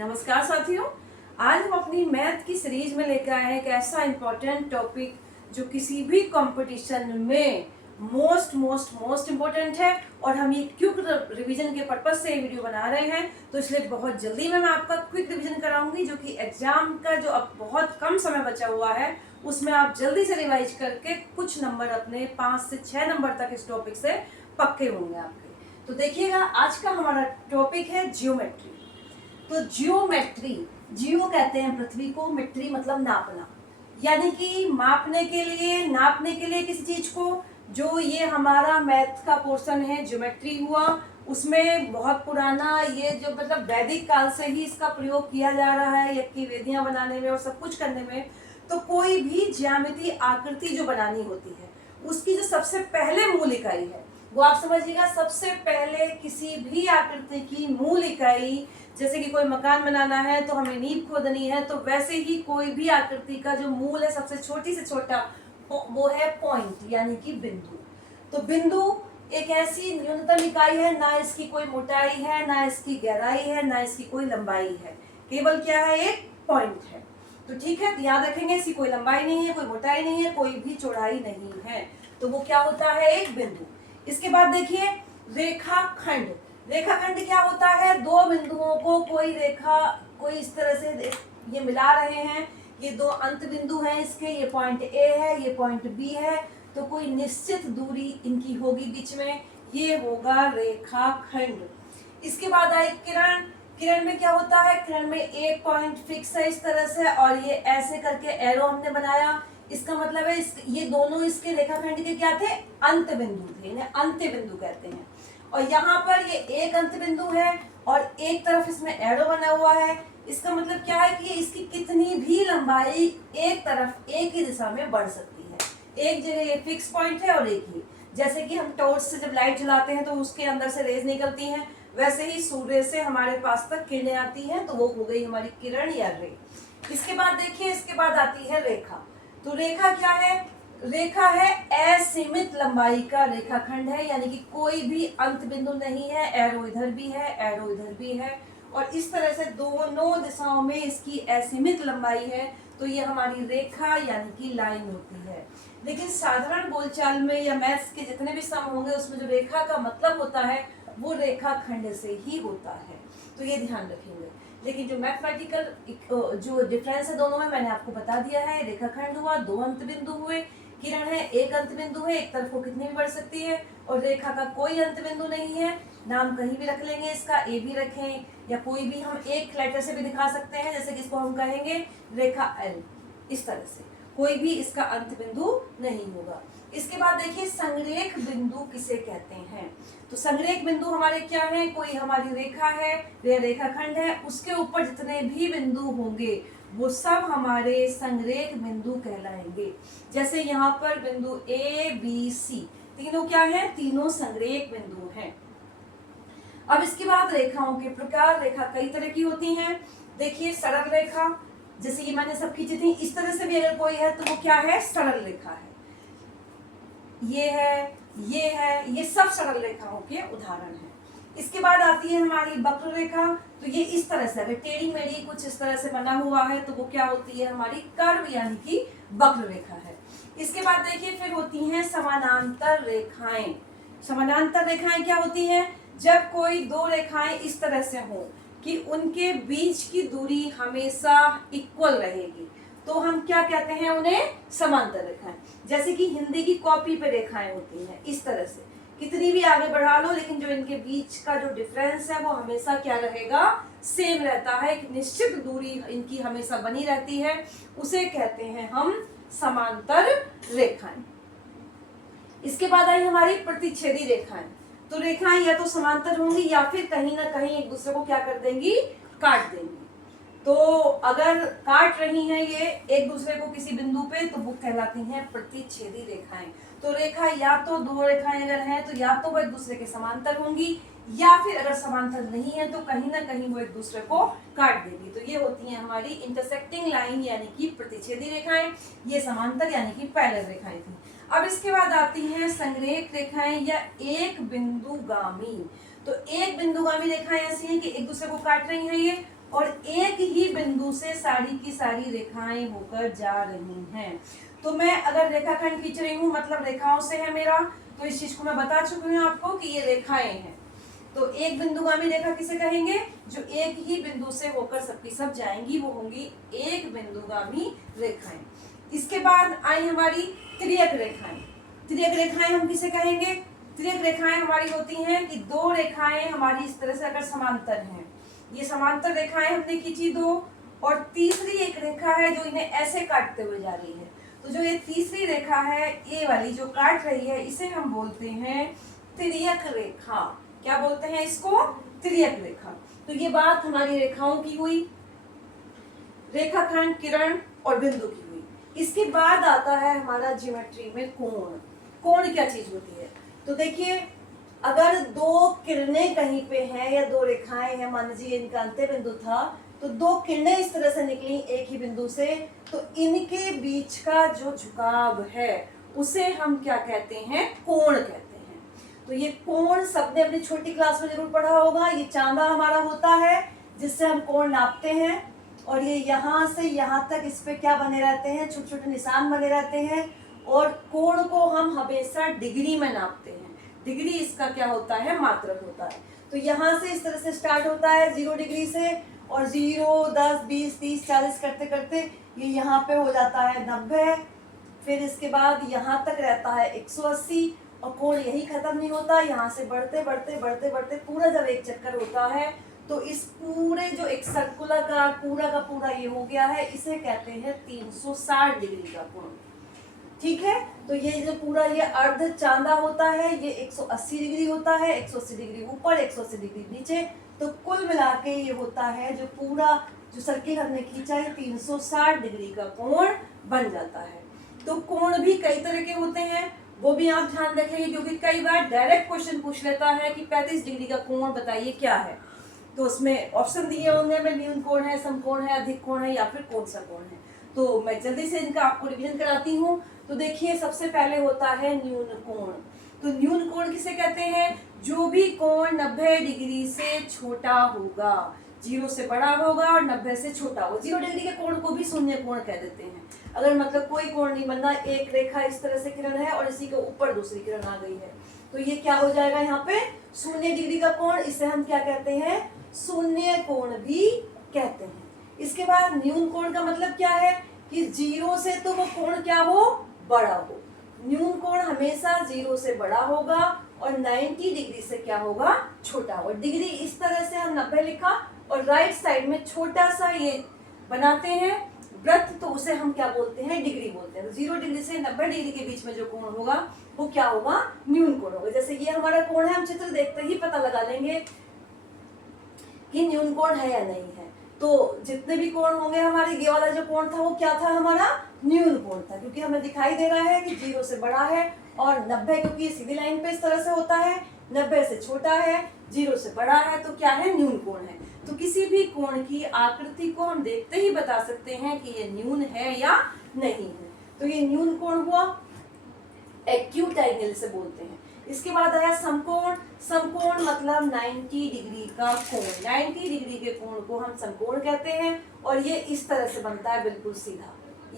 नमस्कार साथियों। आज हम अपनी मैथ की सीरीज में लेकर आए हैं एक ऐसा इम्पोर्टेंट टॉपिक जो किसी भी कंपटीशन में मोस्ट इम्पोर्टेंट है। और हम ये क्विक रिवीजन के पर्पज से ये वीडियो बना रहे हैं, तो इसलिए बहुत जल्दी मैं आपका क्विक रिवीजन कराऊंगी, जो कि एग्जाम का जो अब बहुत कम समय बचा हुआ है उसमें आप जल्दी से रिवाइज करके कुछ नंबर अपने 5 से 6 नंबर तक इस टॉपिक से पक्के होंगे आपके। तो देखिएगा, आज का हमारा टॉपिक है जियोमेट्री। तो जियो कहते हैं पृथ्वी को, मेट्री मतलब नापना, यानी कि मापने के लिए, नापने के लिए किसी चीज को। जो ये हमारा मैथ का पोर्शन है, ज्योमेट्री हुआ, उसमें बहुत पुराना ये जो मतलब वैदिक काल से ही इसका प्रयोग किया जा रहा है यज्ञ वेदियां बनाने में और सब कुछ करने में। तो कोई भी ज्यामिति आकृति जो बनानी होती है उसकी जो सबसे पहले मूल इकाई है वो आप समझिएगा, सबसे पहले किसी भी आकृति की मूल इकाई, जैसे कि कोई मकान बनाना है तो हमें नींव खोदनी है, तो वैसे ही कोई भी आकृति का जो मूल है सबसे छोटी से छोटा वो है पॉइंट, यानी कि बिंदु। तो बिंदु एक ऐसी न्यूनतम इकाई है, ना इसकी कोई मोटाई है, ना इसकी गहराई है, ना इसकी कोई लंबाई है, केवल क्या है, एक पॉइंट है। तो ठीक है, याद रखेंगे, इसकी कोई लंबाई नहीं है, कोई मोटाई नहीं है, कोई भी चौड़ाई नहीं है, तो वो क्या होता है, एक बिंदु। इसके बाद देखिए रेखाखंड। रेखाखंड क्या होता है, दो बिंदुओं को कोई रेखा, कोई इस तरह से ये मिला रहे हैं, ये दो अंत बिंदु हैं इसके, ये पॉइंट ए है, ये पॉइंट बी है, तो कोई निश्चित दूरी इनकी होगी बीच में, ये होगा रेखाखंड। इसके बाद आई किरण। किरण में क्या होता है, किरण में एक पॉइंट फिक्स है इस तरह से, और ये ऐसे करके एरो हमने बनाया, इसका मतलब है ये दोनों इसके रेखाखंड के क्या थे, अंत बिंदु थे, इन्हें अंत्य बिंदु कहते हैं। और यहाँ पर ये एक अंत बिंदु है और एक तरफ इसमें एरो बना हुआ है, इसका मतलब क्या है कि ये इसकी कितनी भी लंबाई एक तरफ एक ही दिशा में बढ़ सकती है। एक जगह ये फिक्स पॉइंट है और एक ही, जैसे कि हम टॉर्च से जब लाइट जलाते हैं तो उसके अंदर से रेज निकलती हैं, वैसे ही सूर्य से हमारे पास तक किरणें आती हैं, तो वो हो गई हमारी किरण या रे। इसके बाद देखिए, इसके बाद आती है रेखा। तो रेखा क्या है, रेखा है असीमित लंबाई का रेखाखंड है, यानी कि कोई भी अंत बिंदु नहीं है, एरो इधर भी है, एरो इधर भी है, और इस तरह से दोनों दिशाओं में इसकी असीमित लंबाई है, तो ये हमारी रेखा यानी कि लाइन होती है। लेकिन साधारण बोलचाल में या मैथ्स के जितने भी सम होंगे उसमें जो रेखा का मतलब होता है वो रेखाखंड से ही होता है, तो ये ध्यान रखेंगे। लेकिन जो मैथमेटिकल जो डिफरेंस है दोनों में मैंने आपको बता दिया है। रेखाखंड हुआ, दो अंत बिंदु हुए, किरण है एक अंत बिंदु है, एक तरफ को कितनी भी बढ़ सकती है, और रेखा का कोई अंत बिंदु नहीं है। नाम कहीं भी रख लेंगे, इसका ए भी रखें, या कोई भी हम एक लेटर से भी दिखा सकते हैं, जैसे कि इसको हम कहेंगे रेखा एल, इस तरह से कोई भी इसका अंत बिंदु नहीं होगा। इसके बाद देखिए संरेख बिंदु किसे कहते हैं। तो संरेख बिंदु हमारे क्या है, कोई हमारी रेखा है, रेखाखंड है, उसके ऊपर जितने भी बिंदु होंगे वो सब हमारे संरेख बिंदु कहलाएंगे। जैसे यहाँ पर बिंदु ए बी सी तीनों क्या है, तीनों संरेख बिंदु हैं। अब इसके बाद रेखाओं के प्रकार। रेखा कई तरह की होती हैं। देखिए सरल रेखा, जैसे ये मैंने सब खींची थी, इस तरह से भी अगर कोई है तो वो क्या है, सरल रेखा है। ये है, ये है, ये सब सरल रेखाओं के उदाहरण हैं। इसके बाद आती है हमारी वक्र रेखा। तो ये इस तरह से अगर टेढ़ी मेढ़ी कुछ इस तरह से बना हुआ है तो वो क्या होती है, हमारी कर्व यानी कि वक्र रेखा है। इसके बाद देखिए फिर होती हैं समानांतर रेखाएं। समानांतर रेखाएं क्या होती हैं, जब कोई दो रेखाएं इस तरह से हों कि उनके बीच की दूरी हमेशा इक्वल रहेगी, तो हम क्या कहते हैं, उन्हें समांतर रेखाएं। जैसे कि हिंदी की कॉपी पे रेखाएं होती हैं इस तरह से, कितनी भी आगे बढ़ा लो लेकिन जो इनके बीच का जो डिफरेंस है वो हमेशा क्या रहेगा, सेम रहता है, एक निश्चित दूरी इनकी हमेशा बनी रहती है, उसे कहते हैं हम समांतर रेखाएं। इसके बाद आई हमारी प्रतिच्छेदी रेखाएं। तो रेखाएं या तो समांतर होंगी या फिर कहीं ना कहीं एक दूसरे को क्या कर देंगी, काट देंगी। तो अगर काट रही हैं ये एक दूसरे को किसी बिंदु पे, तो वो कहलाती हैं प्रतिच्छेदी रेखाएं। तो रेखा या तो दो रेखाएं अगर हैं तो या तो वो एक दूसरे के समांतर होंगी, या फिर अगर समांतर नहीं है तो कहीं ना कहीं वो एक दूसरे को काट देगी। तो ये होती हैं हमारी इंटरसेक्टिंग लाइन यानी कि प्रतिच्छेदी रेखाएं, ये समांतर यानी कि पैरेलल रेखाएं थी। अब इसके बाद आती हैं संरेख रेखाएं या एक बिंदुगामी। तो एक बिंदुगामी रेखाएं ऐसी हैं कि एक दूसरे को काट रही हैं ये, और एक ही बिंदु से सारी की सारी रेखाएं होकर जा रही हैं। तो मैं अगर रेखाखंड खींच रही हूँ मतलब रेखाओं से है मेरा, तो इस चीज को मैं बता चुकी हूँ आपको कि ये रेखाएं हैं। तो एक बिंदुगामी रेखा किसे कहेंगे? जो एक ही बिंदु से होकर सबकी सब जाएंगी वो होंगी एक बिंदुगामी रेखाएं। इसके बाद आई हमारी त्रियक रेखाएं। त्रियक रेखाएं हम किसे कहेंगे? त्रियक रेखाएं हमारी होती हैं कि दो रेखाएं हमारी इस तरह से अगर समांतर हैं, ये समांतर रेखाएं हमने खींची दो, और तीसरी एक रेखा है जो इन्हें ऐसे काटते हुए जा रही है। तो जो ये तीसरी रेखा है ये वाली जो काट रही है, इसे हम बोलते हैं त्रियक रेखा। क्या बोलते हैं इसको? त्रियक रेखा। तो ये बात हमारी रेखाओं की हुई, रेखाखंड, किरण और बिंदु की हुई। इसके बाद आता है हमारा ज्योमेट्री में कोण। कोण क्या चीज होती है? तो देखिए, अगर दो किरणें कहीं पे हैं या दो रेखाएं हैं, मान लीजिए इनका अंत्य बिंदु था, तो दो किरणें इस तरह से निकली एक ही बिंदु से, तो इनके बीच का जो झुकाव है उसे हम क्या कहते हैं? कोण कहते हैं। तो ये कोण सबने अपनी छोटी क्लास में जरूर पढ़ा होगा। ये चांदा हमारा होता है जिससे हम कोण नापते हैं, और ये यहाँ से यहाँ तक इस पे क्या बने रहते हैं? छोटे छोटे निशान बने रहते हैं, और कोण को हम हमेशा डिग्री में नापते हैं। डिग्री इसका क्या होता है? मात्रक होता है। तो यहाँ से इस तरह से स्टार्ट होता है 0 डिग्री से, और 0, 10, 20, 30, 40 करते करते ये यहाँ पे हो जाता है 90, फिर इसके बाद यहाँ तक रहता है 180, और कोण यही खत्म नहीं होता, यहाँ से बढ़ते बढ़ते बढ़ते बढ़ते पूरा जब एक चक्कर होता है तो इस पूरे जो एक सर्कुलर का पूरा ये हो गया है, इसे कहते हैं 360 डिग्री का कोण। ठीक है, तो ये जो पूरा ये अर्ध चांदा होता है ये 180 डिग्री होता है, 180 डिग्री ऊपर, 180 डिग्री नीचे, तो कुल मिला के ये होता है जो पूरा जो सर्किल हमने खींचा है 360 डिग्री का कोण बन जाता है। तो कोण भी कई तरह के होते हैं, वो भी आप ध्यान रखेंगे, क्योंकि कई बार डायरेक्ट क्वेश्चन पूछ लेता है कि 35 डिग्री का कोण बताइए क्या है। तो उसमें ऑप्शन दिए होंगे में न्यून कोण है, समकोण है, अधिक कोण है, या फिर कौन सा कोण है। तो मैं जल्दी से इनका आपको रिवीजन कराती हूँ। तो देखिए, सबसे पहले होता है न्यून कोण। तो न्यून कोण किसे कहते हैं? जो भी कोण 90 डिग्री से छोटा होगा, 0 से बड़ा होगा और 90 से छोटा होगा। 0 डिग्री के कोण को भी शून्य कोण कह देते हैं। अगर मतलब कोई कोण नहीं बनना, एक रेखा इस तरह से किरण है और इसी के ऊपर दूसरी किरण आ गई है, तो ये क्या हो जाएगा? यहाँ पे 0 डिग्री का कोण, इसे हम क्या कहते हैं? शून्य कोण भी कहते हैं। इसके बाद न्यून कोण का मतलब क्या है? कि 0 से तो वो कोण क्या हो? बड़ा हो। न्यून कोण हमेशा 0 से बड़ा होगा और 90 डिग्री से क्या होगा? छोटा होगा। डिग्री इस तरह से हम 90 लिखा, और राइट साइड में छोटा सा ये बनाते हैं वृत्त, तो उसे हम क्या बोलते हैं? डिग्री बोलते हैं। तो 0 डिग्री से 90 डिग्री के बीच में जो कोण होगा वो क्या होगा? न्यून कोण होगा। जैसे ये हमारा कोण है, हम चित्र देखते ही पता लगा लेंगे कि न्यून कोण है या नहीं है। तो जितने भी कोण होंगे हमारे, ये वाला जो कोण था वो क्या था? हमारा न्यून कोण था, क्योंकि हमें दिखाई दे रहा है कि 0 से बड़ा है, और 90 क्योंकि सीधी लाइन पे इस तरह से होता है, 90 से छोटा है, 0 से बड़ा है, तो क्या है? न्यून कोण है। तो किसी भी कोण की आकृति को हम देखते ही बता सकते हैं कि ये न्यून है या नहीं है। तो ये न्यून कोण हुआ, एक्यूट एंगल से बोलते हैं। इसके बाद आया समकोण। समकोण मतलब 90 डिग्री का कोण। 90 डिग्री के कोण को हम समकोण कहते हैं, और ये इस तरह से बनता है बिल्कुल सीधा।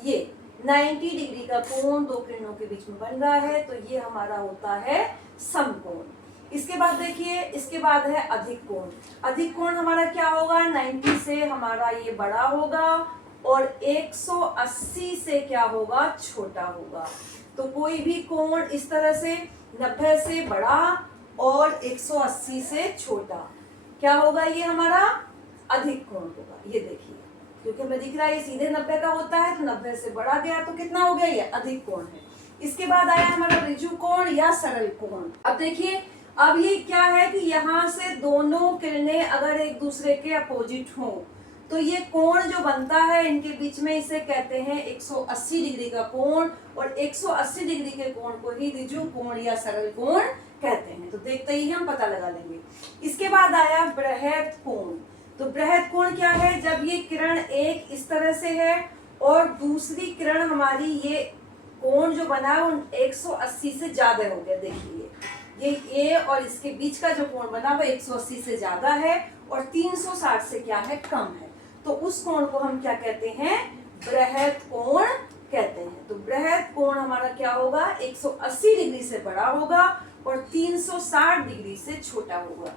ये 90 डिग्री का कोण दो किरणों के बीच में बन रहा है, तो ये हमारा होता है समकोण। इसके बाद देखिए, इसके बाद है अधिक कोण। अधिक कोण हमारा क्या होगा? 90 से हमारा ये बड़ा होगा और 180 से क्या होगा? छोटा होगा। तो कोई भी कोण इस तरह से 90 से बड़ा और 180 से छोटा क्या होगा? ये हमारा अधिक कोण होगा। ये देखिए, क्योंकि हमें दिख रहा है ये सीधे 90 का होता है, तो 90 से बड़ा गया तो कितना हो गया? ये अधिक कोण है। इसके बाद आया हमारा ऋजु कोण या सरल कोण। अब देखिए, अब ये क्या है कि यहाँ से दोनों किरणें अगर एक दूसरे के अपोजिट हों, तो ये कोण जो बनता है इनके बीच में, इसे कहते हैं 180 डिग्री का कोण, और 180 डिग्री के कोण को ही ऋजु कोण या सरल कोण कहते हैं। तो देखते ही हम पता लगा लेंगे। इसके बाद आया बृहद कोण। तो बृहद कोण क्या है? जब ये किरण एक इस तरह से है और दूसरी किरण हमारी, ये कोण जो बना है वो 180 से ज्यादा हो गया। देखिए, ये ए और इसके बीच का जो कोण बना वो 180 से ज्यादा है, और 360 से क्या है, कम है, तो उस कोण को हम क्या कहते हैं, बृहद कोण कहते हैं। तो बृहद कोण हमारा क्या होगा, 180 डिग्री से बड़ा होगा और 360 डिग्री से छोटा होगा।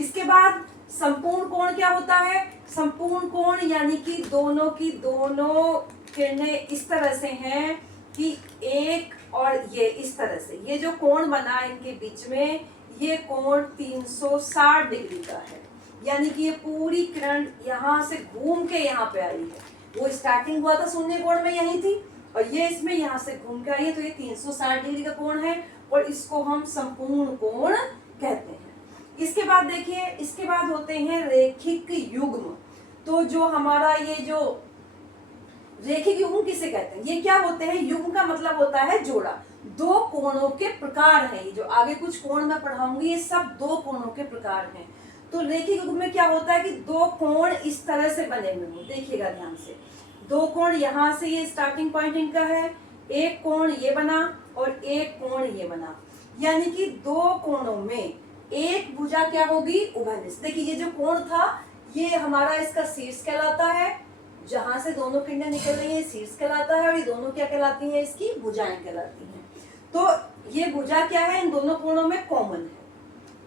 इसके बाद संपूर्ण कोण क्या होता है, संपूर्ण कोण यानी कि दोनों की दोनों किरणें इस तरह से हैं कि एक और ये इस तरह से, ये जो कोण बना इनके बीच में, ये कोण 360 डिग्री का है, यानी कि ये पूरी किरण यहाँ से घूम के यहाँ पे आई है। वो स्टार्टिंग हुआ था शून्य कोण में, यही थी, और ये इसमें यहाँ से घूम के आई है, तो ये 360 डिग्री का कोण है और इसको हम संपूर्ण कोण कहते हैं। इसके बाद देखिए, इसके बाद होते हैं रेखिक युग्म। तो जो हमारा ये जो रेखिक युग्म किसे कहते हैं, ये क्या होते हैं, युग्म का मतलब होता है जोड़ा, दो कोणों के प्रकार हैं। ये जो आगे कुछ कोण मैं पढ़ाऊंगी ये सब दो कोणों के प्रकार हैं। तो रेखिक युग्म में क्या होता है कि दो कोण इस तरह से बने हुए हों, देखिएगा ध्यान से, दो कोण यहाँ से, ये स्टार्टिंग पॉइंट इनका है, एक कोण ये बना और एक कोण ये बना, यानी कि दो कोणों में एक भुजा क्या होगी, उभयनिष्ठ। देखिए ये जो कोण था ये हमारा इसका शीर्ष कहलाता है, जहां से दोनों किरणें निकल रही हैं शीर्ष कहलाता है, और ये दोनों क्या कहलाती हैं, इसकी भुजाएं कहलाती हैं। तो ये भुजा क्या है, इन दोनों कोणों में कॉमन है,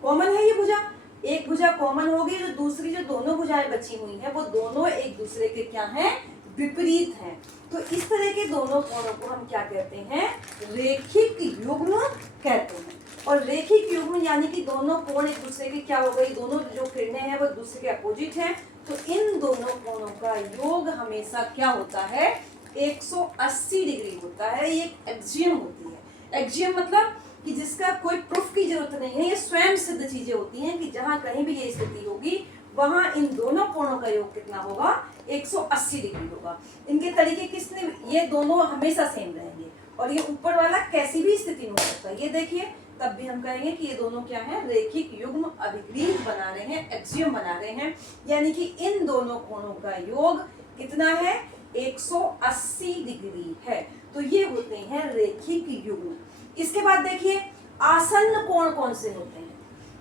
कॉमन है ये भुजा, एक भुजा कॉमन होगी, जो दूसरी जो दोनों भुजाएं बची हुई हैं वो दोनों एक दूसरे के क्या हैं, विपरीत हैं। तो इस तरह के दोनों कोणों को हम क्या कहते हैं, रेखिक युग्म कहते हैं। और रेखिक युग्म यानी कि दोनों कोण एक दूसरे के क्या हो गई, दोनों जो किरणें हैं वो एक दूसरे के अपोजिट हैं, तो इन दोनों कोणों का योग हमेशा क्या होता है, 180 डिग्री होता है। ये एक एक्सियम होती है, एक्सियम मतलब कि जिसका कोई प्रूफ की जरूरत नहीं है, ये स्वयं सिद्ध चीजें होती हैं कि जहां कहीं भी ये स्थिति होगी वहां इन दोनों कोणों का योग कितना होगा, 180 डिग्री होगा। इनके तरीके किसने, ये दोनों हमेशा सेम रहेंगे, और ये ऊपर वाला कैसी भी स्थिति में हो सकता है, ये देखिए, तब भी हम कहेंगे कि ये दोनों क्या है, रेखिक युग्म अभिग्रीव बना रहे हैं, एक्सियम बना रहे हैं, यानी कि इन दोनों कोणों का योग कितना है, 180 डिग्री है। तो ये होते हैं रेखिक युग्म। इसके बाद देखिए आसन्न कोण कौन से होते हैं,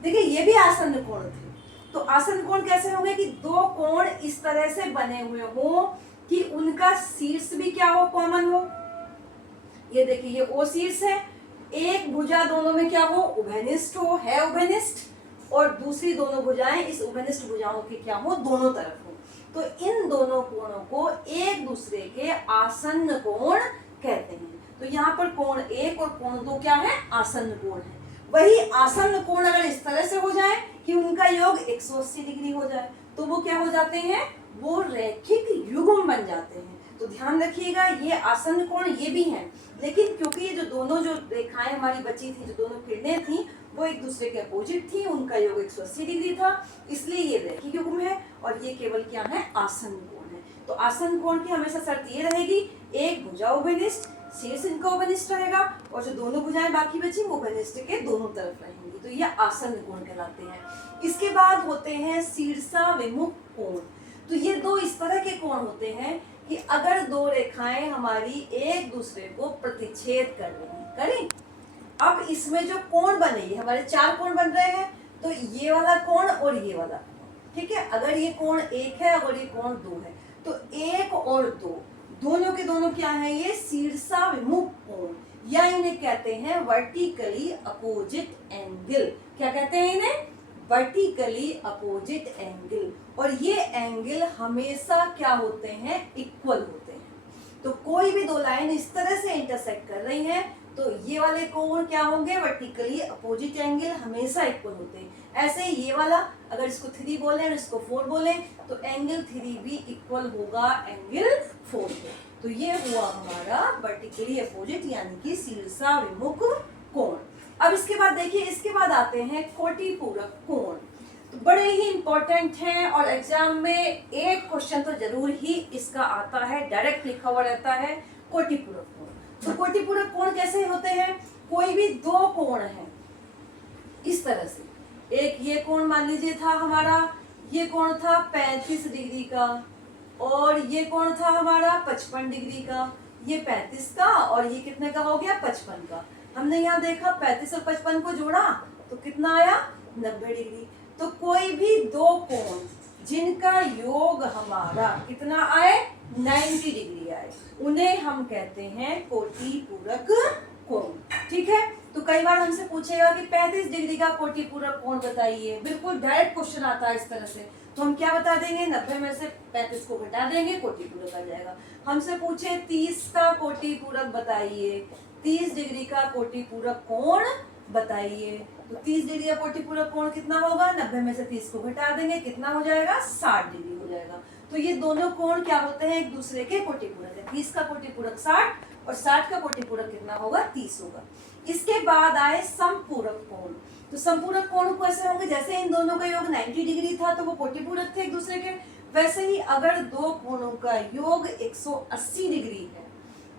देखिए ये भी आसन्न कोण थे। तो आसन्न कोण कैसे होंगे कि दो कोण इस तरह से बने हुए हो कि उनका शीर्ष भी क्या हो, कॉमन हो। ये देखिए ये ओ शीर्ष है, एक भुजा दोनों में क्या हो, उभयनिष्ठ हो, है उभयनिष्ठ, और दूसरी दोनों भुजाएं इस उभयनिष्ठ भुजाओं के क्या हो, दोनों तरफ हो। तो इन दोनों कोणों को एक दूसरे के आसन्न कोण कहते हैं। तो यहाँ पर कोण एक और कोण दो क्या है, आसन्न कोण है। वही आसन्न कोण अगर इस तरह से हो जाए कि उनका योग 180 डिग्री हो जाए तो वो क्या हो जाते हैं, वो रेखिक युग्म बन जाते हैं। तो ध्यान रखिएगा ये आसन्न कोण ये भी हैं, लेकिन क्योंकि ये जो दोनों जो रेखाएं हमारी बची थी, जो दोनों किरणें थी वो एक दूसरे के अपोजिट थी, उनका योग 180 डिग्री था, इसलिए ये रेखिक युग्म है, और ये केवल क्या है, आसन्न कोण है। तो आसन्न कोण की हमेशा शर्त ये रहेगी, एक भुजा उभयनिष्ठ, शीर्ष इनका उभयनिष्ठ रहेगा, और जो दोनों भुजाएं बाकी बची वो उभयनिष्ठ के दोनों तरफ रहेंगी, तो ये आसन्न कोण कहलाते हैं। इसके बाद होते हैं शीर्षाभिमुख कोण। तो ये दो इस तरह के कोण होते हैं कि अगर दो रेखाएं हमारी एक दूसरे को प्रतिच्छेद कर रही करें, अब इसमें जो कोण बनेगी, हमारे चार कोण बन रहे हैं, तो ये वाला कोण और ये वाला कोण, ठीक है, अगर ये कोण एक है और ये कोण दो है, तो एक और दो दोनों के दोनों क्या है, ये शीर्षाभिमुख कोण, या इन्हें कहते हैं वर्टिकली अपोजिट एंगल। क्या कहते हैं इन्हें, वर्टिकली अपोजिट एंगल। और ये एंगल हमेशा क्या होते हैं, इक्वल होते हैं। तो कोई भी दो लाइन इस तरह से इंटरसेक्ट कर रही हैं तो ये वाले कोण क्या होंगे, वर्टिकली अपोजिट एंगल हमेशा इक्वल होते हैं। ऐसे ये वाला अगर इसको 3 बोले और इसको 4 बोले तो एंगल 3 भी इक्वल होगा एंगल 4 के। तो ये हुआ हमारा वर्टिकली अपोजिट यानी कि शीर्षाभिमुख कोण। अब इसके बाद देखिए, इसके बाद आते हैं कोटिपूरक कोण। तो बड़े ही इंपॉर्टेंट हैं और एग्जाम में एक क्वेश्चन तो जरूर ही इसका आता है, डायरेक्ट लिखा हुआ रहता है, कोटिपूरक कोण। तो कोटिपूरक कोण कैसे होते हैं, कोई भी दो कोण है इस तरह से, एक ये कोण मान लीजिए था हमारा, ये कोण था 35 डिग्री का, और ये कोण था हमारा 55 डिग्री का, ये 35 का और ये कितने का हो गया, 55 का। हमने यहाँ देखा 35 और 55 को जोड़ा तो कितना आया, 90 डिग्री। तो कोई भी दो कोण जिनका योग हमारा कितना आए 90 डिग्री आए, उन्हें हम कहते हैं कोटि पूरक कोण। ठीक है, तो कई बार हमसे पूछेगा कि 35 डिग्री का कोटि पूरक कोण बताइए, बिल्कुल डायरेक्ट क्वेश्चन आता है इस तरह से, तो हम क्या बता देंगे 90 में से 35 को घटा देंगे, कोटि पूरक आ जाएगा। हमसे पूछे 30 का कोटि पूरक बताइए, 30 डिग्री का कोटि पूरक कोण बताइए, तो 30 डिग्री का कोटि पूरक कोण कितना होगा, 90 में से 30 को घटा देंगे, कितना हो जाएगा 60 डिग्री हो जाएगा। तो ये दोनों कोण क्या होते हैं, एक दूसरे के कोटि पूरक है। 30 का कोटि पूरक 60 और 60 का कोटि पूरक कितना होगा 30 होगा। इसके बाद आए समपूरक कोण। तो समपूरक कोण कैसे होंगे, जैसे इन दोनों का योग 90 डिग्री था तो वो कोटि पूरक थे एक दूसरे के, वैसे ही अगर दो कोणों का योग 180 डिग्री है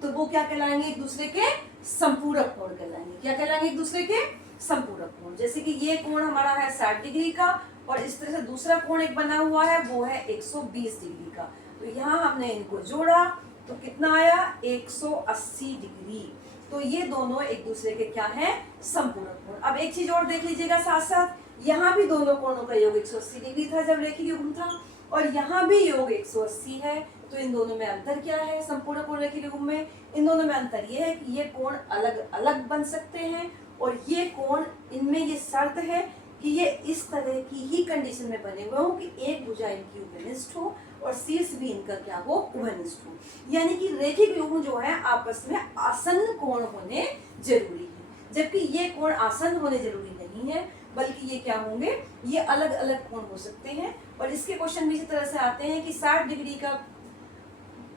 तो वो क्या कहलाएंगे, एक दूसरे के समपूरक कोण कहलाएंगे। क्या कहलाएंगे, एक दूसरे के समपूरक कोण। जैसे कि ये कोण हमारा है 60 डिग्री का और इस तरह से दूसरा कोण एक बना हुआ है वो है 120 डिग्री का, तो यहाँ हमने इनको जोड़ा तो कितना आया 180 डिग्री। तो ये दोनों एक दूसरे के क्या है, समपूरक कोण। अब एक चीज और देख लीजिएगा साथ साथ, यहाँ भी दोनों कोणों का योग 180 डिग्री था जब रेखीय युग्म था, और यहाँ भी योग 180 है, तो इन दोनों में अंतर क्या है, संपूर्ण कोण रेखीय युग्म में इन दोनों में अंतर ये है कि ये कोण अलग अलग बन सकते हैं, और ये कोण इनमें ये शर्त है कि ये इस तरह की ही कंडीशन में बने हुए हो कि एक भुजा इनकी उभयनिष्ठ हो और शीर्ष भी इनका क्या हो, उभयनिष्ठ हो। यानी कि रेखिक युग्म जो है आपस में आसन्न कोण होने जरूरी है, जबकि ये कोण आसन्न होने जरूरी नहीं है, बल्कि ये क्या होंगे, ये अलग अलग कोण हो सकते हैं। और इसके क्वेश्चन भी इसी तरह से आते हैं कि 60 डिग्री का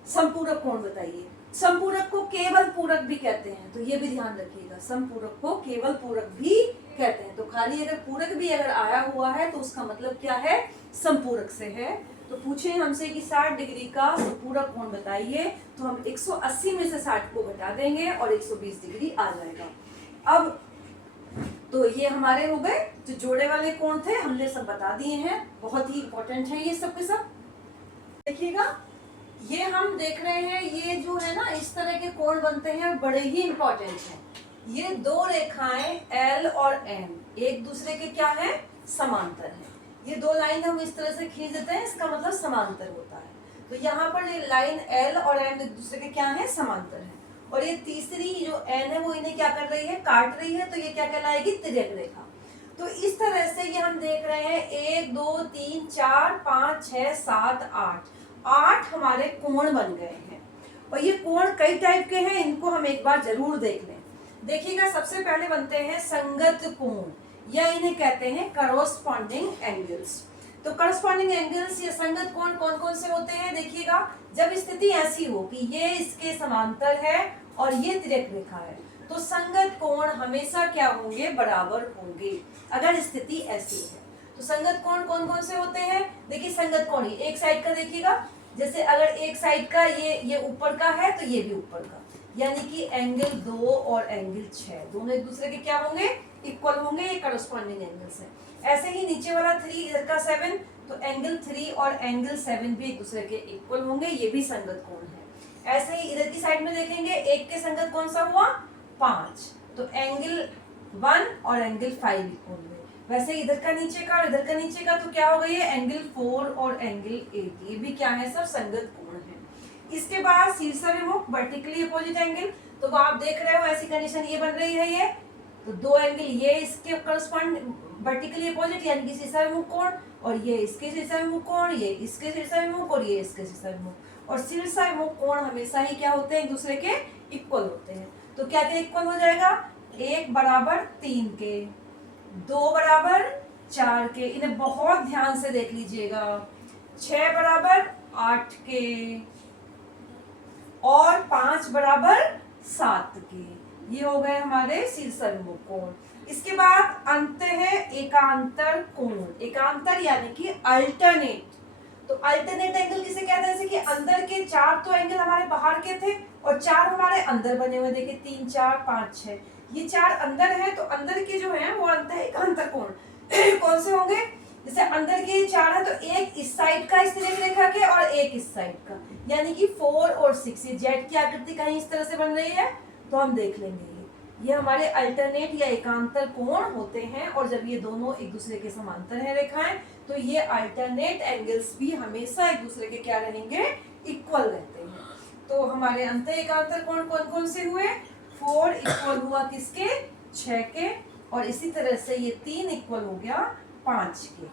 संपूरक कोण बताइए। संपूरक को केवल पूरक भी कहते हैं, तो ये भी ध्यान रखिएगा, संपूरक को केवल पूरक भी कहते हैं। तो खाली अगर पूरक भी अगर आया हुआ है तो उसका मतलब क्या है, संपूरक से है। तो पूछे हमसे कि 60 डिग्री का संपूरक कोण बताइए, तो हम 180 में से 60 को घटा देंगे और 120 डिग्री आ जाएगा। अब तो ये हमारे हो गए जो जोड़े वाले कोण थे, हमने सब बता दिए हैं, बहुत ही इंपॉर्टेंट है ये सब के सब। देखिएगा ये हम देख रहे हैं, ये जो है ना इस तरह के कोण बनते हैं, बड़े ही इंपॉर्टेंट हैं। ये दो रेखाएं L और M एक दूसरे के क्या है, समांतर है। ये दो लाइन हम इस तरह से खींच देते हैं, इसका मतलब समांतर होता है। तो यहाँ पर ये लाइन L और M एक दूसरे के क्या है, समांतर है। और ये तीसरी जो N है वो इन्हें क्या कर रही है, काट रही है, तो ये क्या कहलाएगी, तिर्यक रेखा। तो इस तरह से ये हम देख रहे हैं 1 2 3 4 5 6 7 8 हमारे कोण बन गए हैं। और ये कोण कई टाइप के हैं, इनको हम एक बार जरूर देख लें। देखिएगा सबसे पहले बनते हैं संगत कोण, या इन्हें कहते हैं करस्पॉन्डिंग एंगल्स। तो करस्पॉन्डिंग एंगल्स या संगत कोण कौन कौन से होते हैं, देखिएगा जब स्थिति ऐसी हो कि ये इसके समांतर है और ये तिर्यक रेखा है, तो संगत कोण हमेशा क्या होंगे, बराबर होंगे, अगर स्थिति ऐसी है। तो संगत कोण कौन कौन से होते हैं, देखिए संगत कोण ही एक साइड का देखिएगा, जैसे अगर एक साइड का ये ऊपर का है तो ये भी ऊपर का, यानी कि एंगल 2 और एंगल 6 दोनों एक दूसरे के क्या होंगे, इक्वल होंगे, ये करस्पॉन्डिंग एंगल्स है। ऐसे ही नीचे वाला 3 इधर का 7, तो एंगल 3 और एंगल 7 भी एक दूसरे के इक्वल होंगे, ये भी संगत कोण है। ऐसे ही इधर की साइड में देखेंगे, एक के संगत कौन सा हुआ, 5, तो एंगल 1 और एंगल 5 इक्वल हुए। वैसे इधर का नीचे का और इधर का नीचे का तो क्या हो गई है, एंगल 4 और एंगल 8, ये भी क्या है, सब संगत कोण है। इसके बाद शीर्षाभिमुख वर्टिकली अपोजिट एंगल, तो आप देख रहे हो ऐसी कंडीशन ये बन रही है, ये तो दो एंगल ये इसके करस्पॉन्ड वर्टिकली अपोजिट यानी कि शीर्षाभिमुख कोण, और ये इसके शीर्षाभिमुख कोण, ये इसके शीर्षाभिमुख और ये इसके शीर्षाभिमुख। और शीर्षाभिमुख कोण हमेशा ही क्या होते हैं, एक दूसरे के इक्वल होते हैं। तो क्या क्या इक्वल हो जाएगा, 1 बराबर 3 के, 2 बराबर 4 के, इन्हें बहुत ध्यान से देख लीजिएगा, 6 बराबर 8 के और 5 बराबर 7 के, ये हो गए हमारे शीर्षाभिमुख कोण। इसके बाद अंत है एकांतर कोण, एकांतर यानी कि अल्टरनेट। तो अल्टरनेट एंगल किसे कहते हैं, जैसे कि अंदर के 4 तो एंगल हमारे बाहर के थे और 4 हमारे अंदर बने हुए, देखिए 3 4 5 6, ये 4 अंदर है, तो अंदर के जो है वो अंत है एकांतर कोण। कौन से होंगे, जैसे अंदर के 4 है तो एक इस साइड का इस तिर्यक रेखा के और एक इस साइड का, यानी कि 4 और 6, ये जेड की आकृति कहीं इस तरह से बन रही है, तो हम देख लेंगे ये हमारे अल्टरनेट या एकांतर कोण होते हैं, और जब ये दोनों एक दूसरे के समांतर हैं रेखाएं, तो ये अल्टरनेट एंगल्स भी हमेशा एक दूसरे के क्या रहेंगे, इक्वल रहते हैं। तो हमारे अंत एकांतर कोण कौन कौन से हुए, 4 इक्वल हुआ किसके, 6 के, और इसी तरह से ये 3 इक्वल हो गया 5 के।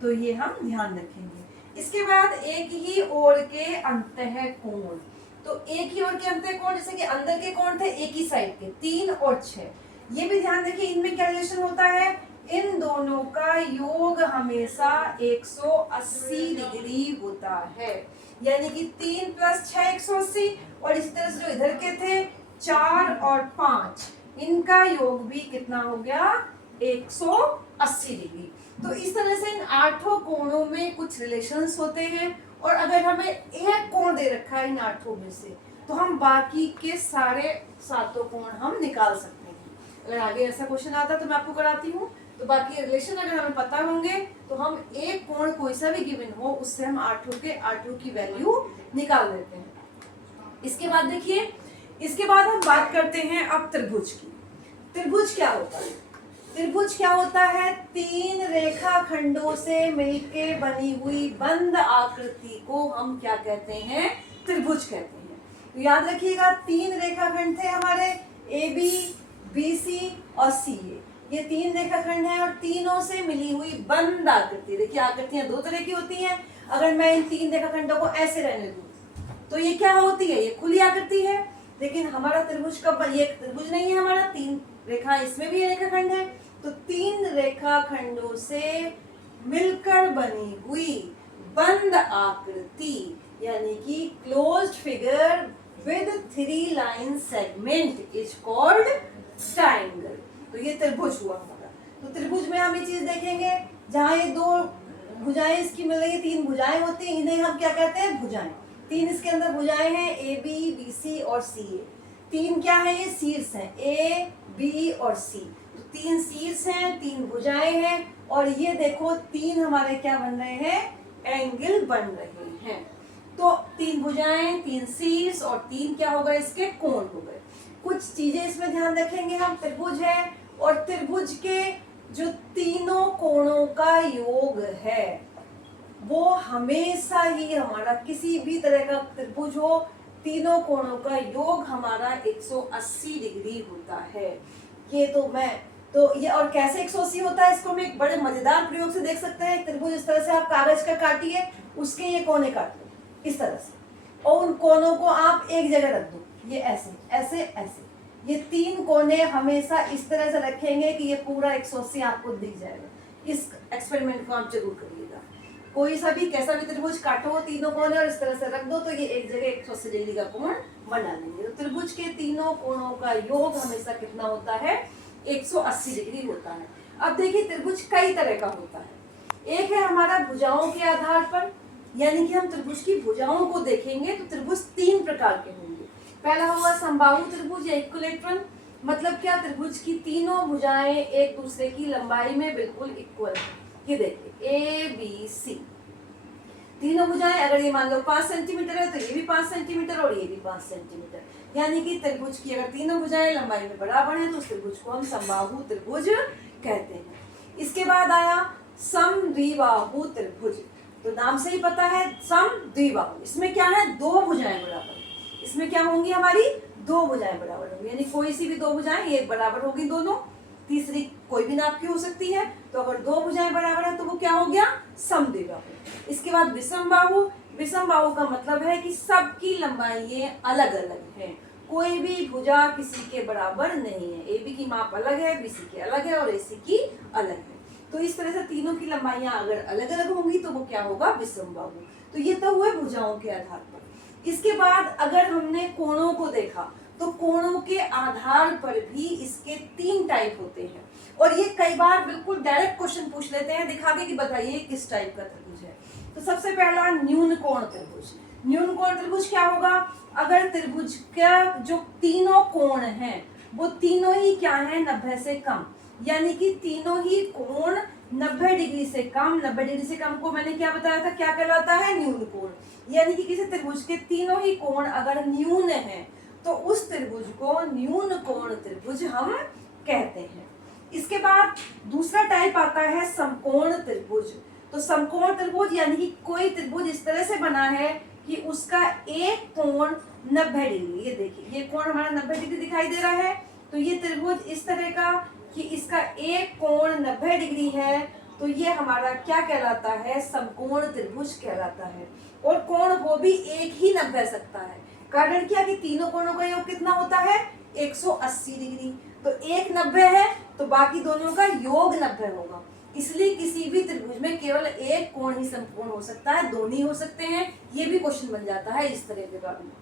तो ये हम ध्यान रखेंगे। इसके बाद एक ही ओर के अंतः कोण, तो एक ही ओर के अंतः कोण, जैसे कि अंदर के कोण थे एक ही साइड के 3 और 6, ये भी ध्यान रखिए इनमें क्या रिलेशन होता है, इन दोनों का योग हमेशा 180 डिग्री होता है, यानी कि 3 + 6 180, और इसी तरह से जो इधर के थे 4 और 5, इनका योग भी कितना हो गया, 180 डिग्री। तो इस तरह से इन 8 कोणों में कुछ रिलेशंस होते हैं, और अगर हमें एक कोण दे रखा है इन 8 में से, तो हम बाकी के सारे 7 कोण हम निकाल सकते हैं। अगर आगे ऐसा क्वेश्चन आता है तो मैं आपको कराती हूँ, तो बाकी रिलेशन अगर हमें पता होंगे तो हम एक कोण कोई सा भी गिवन हो उससे हम 8 की वैल्यू निकाल देते हैं। इसके बाद देखिए, इसके बाद हम बात करते हैं अब त्रिभुज की। त्रिभुज क्या होता है, त्रिभुज क्या होता है, 3 रेखाखंडों से मिलके बनी हुई बंद आकृति को हम क्या कहते हैं, त्रिभुज कहते हैं। तो याद रखिएगा 3 रेखाखंड थे हमारे, AB, BC और CA, ये 3 रेखाखंड हैं, और तीनों से मिली हुई बंद आकृति। देखिए आकृतियां 2 तरह की होती हैं, अगर मैं इन 3 रेखाखंडों को ऐसे रहने दूं तो ये क्या होती है, ये खुली आकृति है। लेकिन हमारा त्रिभुज कब, ये त्रिभुज नहीं है हमारा, 3 रेखा इसमें भी रेखाखंड है, तो 3 रेखाखंडों से मिलकर बनी हुई बंद आकृति, यानी कि closed figure with 3 line segment is called triangle. तो ये त्रिभुज हुआ हमारा। तो त्रिभुज में हम ये चीज देखेंगे, जहां ये 2 भुजाएं इसकी मिल रही है, 3 भुजाएं होती हैं, इन्हें हम क्या कहते हैं, भुजाएं। 3 इसके अंदर भुजाएं हैं, AB, BC और CA। 3 क्या है, ये शीर्ष हैं, A, B और C। तो 3 शीर्ष हैं, 3 भुजाएं हैं, और ये देखो 3 हमारे क्या बन रहे हैं, एंगल बन रहे हैं। तो 3 भुजाएं, 3 शीर्ष और 3 क्या हो गए, इसके कोण हो गए। कुछ चीजें इसमें ध्यान रखेंगे हम, त्रिभुज है और त्रिभुज के जो तीनों कोणों का योग है वो हमेशा ही हमारा, किसी भी तरह का त्रिभुज हो, तीनों कोणों का योग हमारा 180 डिग्री होता है। ये तो ये और कैसे 180 होता है, इसको हम एक बड़े मजेदार प्रयोग से देख सकते हैं। त्रिभुज इस तरह से आप कागज का काटिए, उसके ये कोने काट लो इस तरह से, और उन कोनों को आप एक जगह रख दो, ये ऐसे ऐसे ऐसे, ये 3 कोने हमेशा इस तरह से रखेंगे कि ये पूरा 180 आपको दिख जाएगा। इस एक्सपेरिमेंट को आप जरूर करिएगा। कोई सा भी कैसा भी त्रिभुज काटो, तीनों कोने और इस तरह से रख दो, तो ये एक जगह 180 डिग्री का कोण बना लेंगे। तो त्रिभुज के तीनों कोणों का योग हमेशा कितना होता है, 180 डिग्री होता है। अब देखिए त्रिभुज कई तरह का होता है। एक है हमारा भुजाओं के आधार पर, यानी कि हम त्रिभुज की भुजाओं को देखेंगे तो त्रिभुज 3 प्रकार के होंगे। पहला होगा समबाहु त्रिभुज या इक्विलेटरल, मतलब क्या, त्रिभुज की तीनों भुजाएं एक दूसरे की लंबाई में बिल्कुल इक्वल है। ये देखिए ABC, तीनों भुजाएं, अगर ये मान लो 5 सेंटीमीटर है तो ये भी 5 सेंटीमीटर और ये भी 5 सेंटीमीटर, यानी कि त्रिभुज की अगर तीनों भुजाएं लंबाई में बराबर हैं तो उस त्रिभुज को हम समबाहु त्रिभुज कहते हैं। इसके बाद आया समद्विबाहु त्रिभुज, तो नाम से ही पता है समद्विबाहु, इसमें क्या है, 2 भुजाएं बराबर, इसमें क्या होंगी हमारी, 2 भुजाएं बराबर होंगी, यानी कोई सी भी 2 भुजाएं ये बराबर होगी दोनों, तीसरी कोई भी नाप की हो सकती है। तो अगर 2 भुजाएं बराबर है तो वो क्या हो गया, समद्विबाहु। इसके बाद विषमबाहु, विषमबाहु का मतलब है कि सबकी लंबाई अलग अलग है, कोई भी भुजा किसी के बराबर नहीं है, AB की माप अलग है, BC की अलग है और AC की अलग है। तो इस तरह से तीनों की लंबाइयां अगर अलग अलग होंगी तो वो क्या होगा, विषमबाहु। तो ये तो हुए भुजाओं के आधार पर। इसके बाद अगर हमने कोणों को देखा तो कोणों के आधार पर भी इसके 3 टाइप होते हैं, और ये कई बार बिल्कुल डायरेक्ट क्वेश्चन पूछ लेते हैं, दिखा के कि बताइए किस टाइप का त्रिभुज है। तो सबसे पहला न्यून कोण त्रिभुज। न्यून कोण त्रिभुज क्या होगा, अगर त्रिभुज का जो तीनों कोण हैं वो तीनों ही क्या है, 90 से कम, यानी कि तीनों ही कोण 90 डिग्री से कम। 90 डिग्री से कम को मैंने क्या बताया था, क्या कहलाता है, न्यून कोण। यानी कि किसी त्रिभुज के तीनों ही कोण अगर न्यून है तो उस त्रिभुज को न्यून कोण त्रिभुज हम कहते हैं। इसके बाद दूसरा टाइप आता है समकोण त्रिभुज। तो समकोण त्रिभुज यानी कि कोई त्रिभुज इस तरह से बना है कि उसका एक कोण 90 डिग्री, ये देखिए ये कोण हमारा 90 डिग्री दिखाई दे रहा है। तो ये त्रिभुज इस तरह का कि इसका एक कोण 90 डिग्री है, तो ये हमारा क्या कहलाता है, समकोण त्रिभुज कहलाता है। और कोण वो भी एक ही 90 सकता है। कारण क्या कि तीनों कोणों का योग कितना होता है, 180 डिग्री। तो एक 90 है तो बाकी दोनों का योग 90 होगा। इसलिए किसी भी त्रिभुज में केवल एक कोण ही समकोण हो सकता है, दोनों ही हो सकते हैं। ये भी क्वेश्चन बन जाता है इस तरह के बारे में।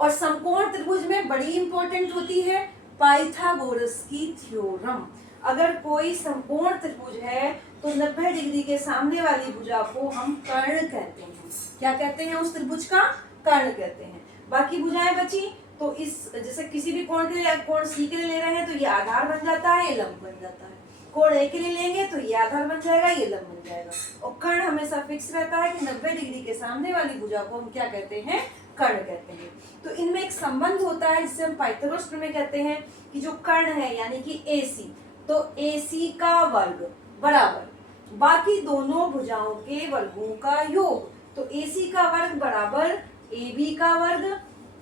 और समकोण त्रिभुज में बड़ी इंपॉर्टेंट होती है पाइथागोरस की थ्योरम। अगर कोई समकोण त्रिभुज है तो 90 डिग्री के सामने वाली भुजा को हम कर्ण कहते हैं। क्या कहते हैं, उस त्रिभुज का कर्ण कहते हैं। बाकी भुजाएं बची तो इस जैसे किसी भी कोण के लिए, कोण सी के लिए ले रहे हैं तो ये आधार बन जाता है, ये लंब बन जाता है। कोण ए के लिए लेंगे तो ये आधार बन जाएगा, ये लंब बन जाएगा। और कर्ण हमेशा फिक्स रहता है कि 90 डिग्री के सामने वाली भुजा को हम क्या कहते हैं, कर्ण कहते हैं। तो इनमें एक संबंध होता है जिसे हम पाइथागोरस प्रमेय कहते हैं कि जो कर्ण है यानी कि AC, तो AC का वर्ग बराबर बाकी दोनों भुजाओं के वर्गों का योग। तो AC का वर्ग बराबर AB का वर्ग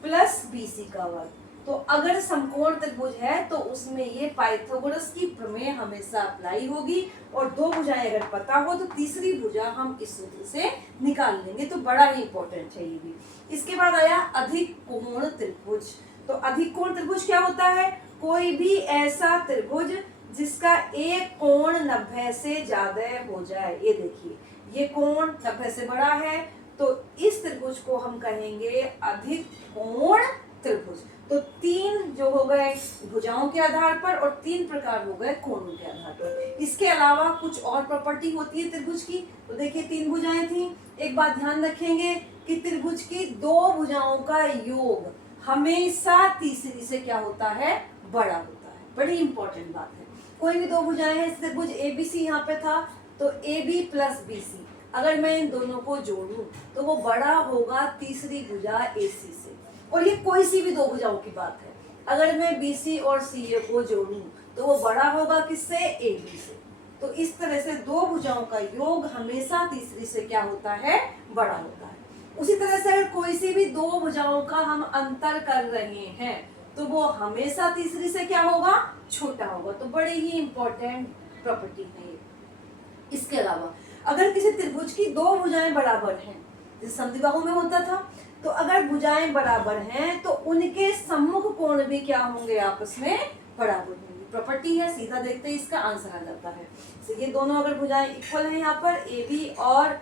प्लस BC का वर्ग। तो अगर समकोण त्रिभुज है तो उसमें ये पाइथागोरस की प्रमेय हमेशा अप्लाई होगी। और दो भुजाएं अगर पता हो तो तीसरी भुजा हम इस सूत्र से निकाल लेंगे। तो बड़ा ही इंपॉर्टेंट है ये भी। इसके बाद आया अधिक कोण त्रिभुज। तो अधिक कोण त्रिभुज क्या होता है, कोई भी ऐसा त्रिभुज जिसका एक कोण 90 से ज्यादा हो जाए। ये देखिए ये कोण 90 से बड़ा है तो इस त्रिभुज को हम कहेंगे अधिक कोण त्रिभुज। तो तीन जो हो गए भुजाओं के आधार पर और तीन प्रकार हो गए कोणों के आधार पर। इसके अलावा कुछ और प्रॉपर्टी होती है त्रिभुज की। तो देखिए तीन भुजाएं थी। एक बात ध्यान रखेंगे कि त्रिभुज की दो भुजाओं का योग हमेशा तीसरी से क्या होता है, बड़ा होता है। बड़ी इंपॉर्टेंट बात है। कोई भी दो भुजाएं हैं, त्रिभुज ABC यहाँ पे था तो AB प्लस BC, अगर मैं इन दोनों को जोड़ूं तो वो बड़ा होगा तीसरी भुजा AC से। और ये कोई सी भी दो भुजाओं की बात है। अगर मैं BC और CA को जोड़ूं तो वो बड़ा होगा किससे, AB से। तो इस तरह से दो भुजाओं का योग हमेशा तीसरी से क्या होता है, बड़ा होता है। उसी तरह से अगर कोई सी भी दो भुजाओं का हम अंतर कर रहे हैं तो वो हमेशा तीसरी से क्या होगा, छोटा होगा। तो बड़ी ही इंपॉर्टेंट प्रॉपर्टी है ये। इसके अलावा अगर किसी त्रिभुज की दो भुजाएं बराबर हैं, जैसे समद्विबाहु में होता था, तो अगर भुजाएं बराबर हैं तो उनके सम्मुख कोण भी क्या होंगे, आपस में बराबर होंगे। प्रॉपर्टी है, सीधा देखते ही इसका आंसर आ जाता है। तो ये दोनों अगर भुजाएं इक्वल हैं यहाँ पर AB और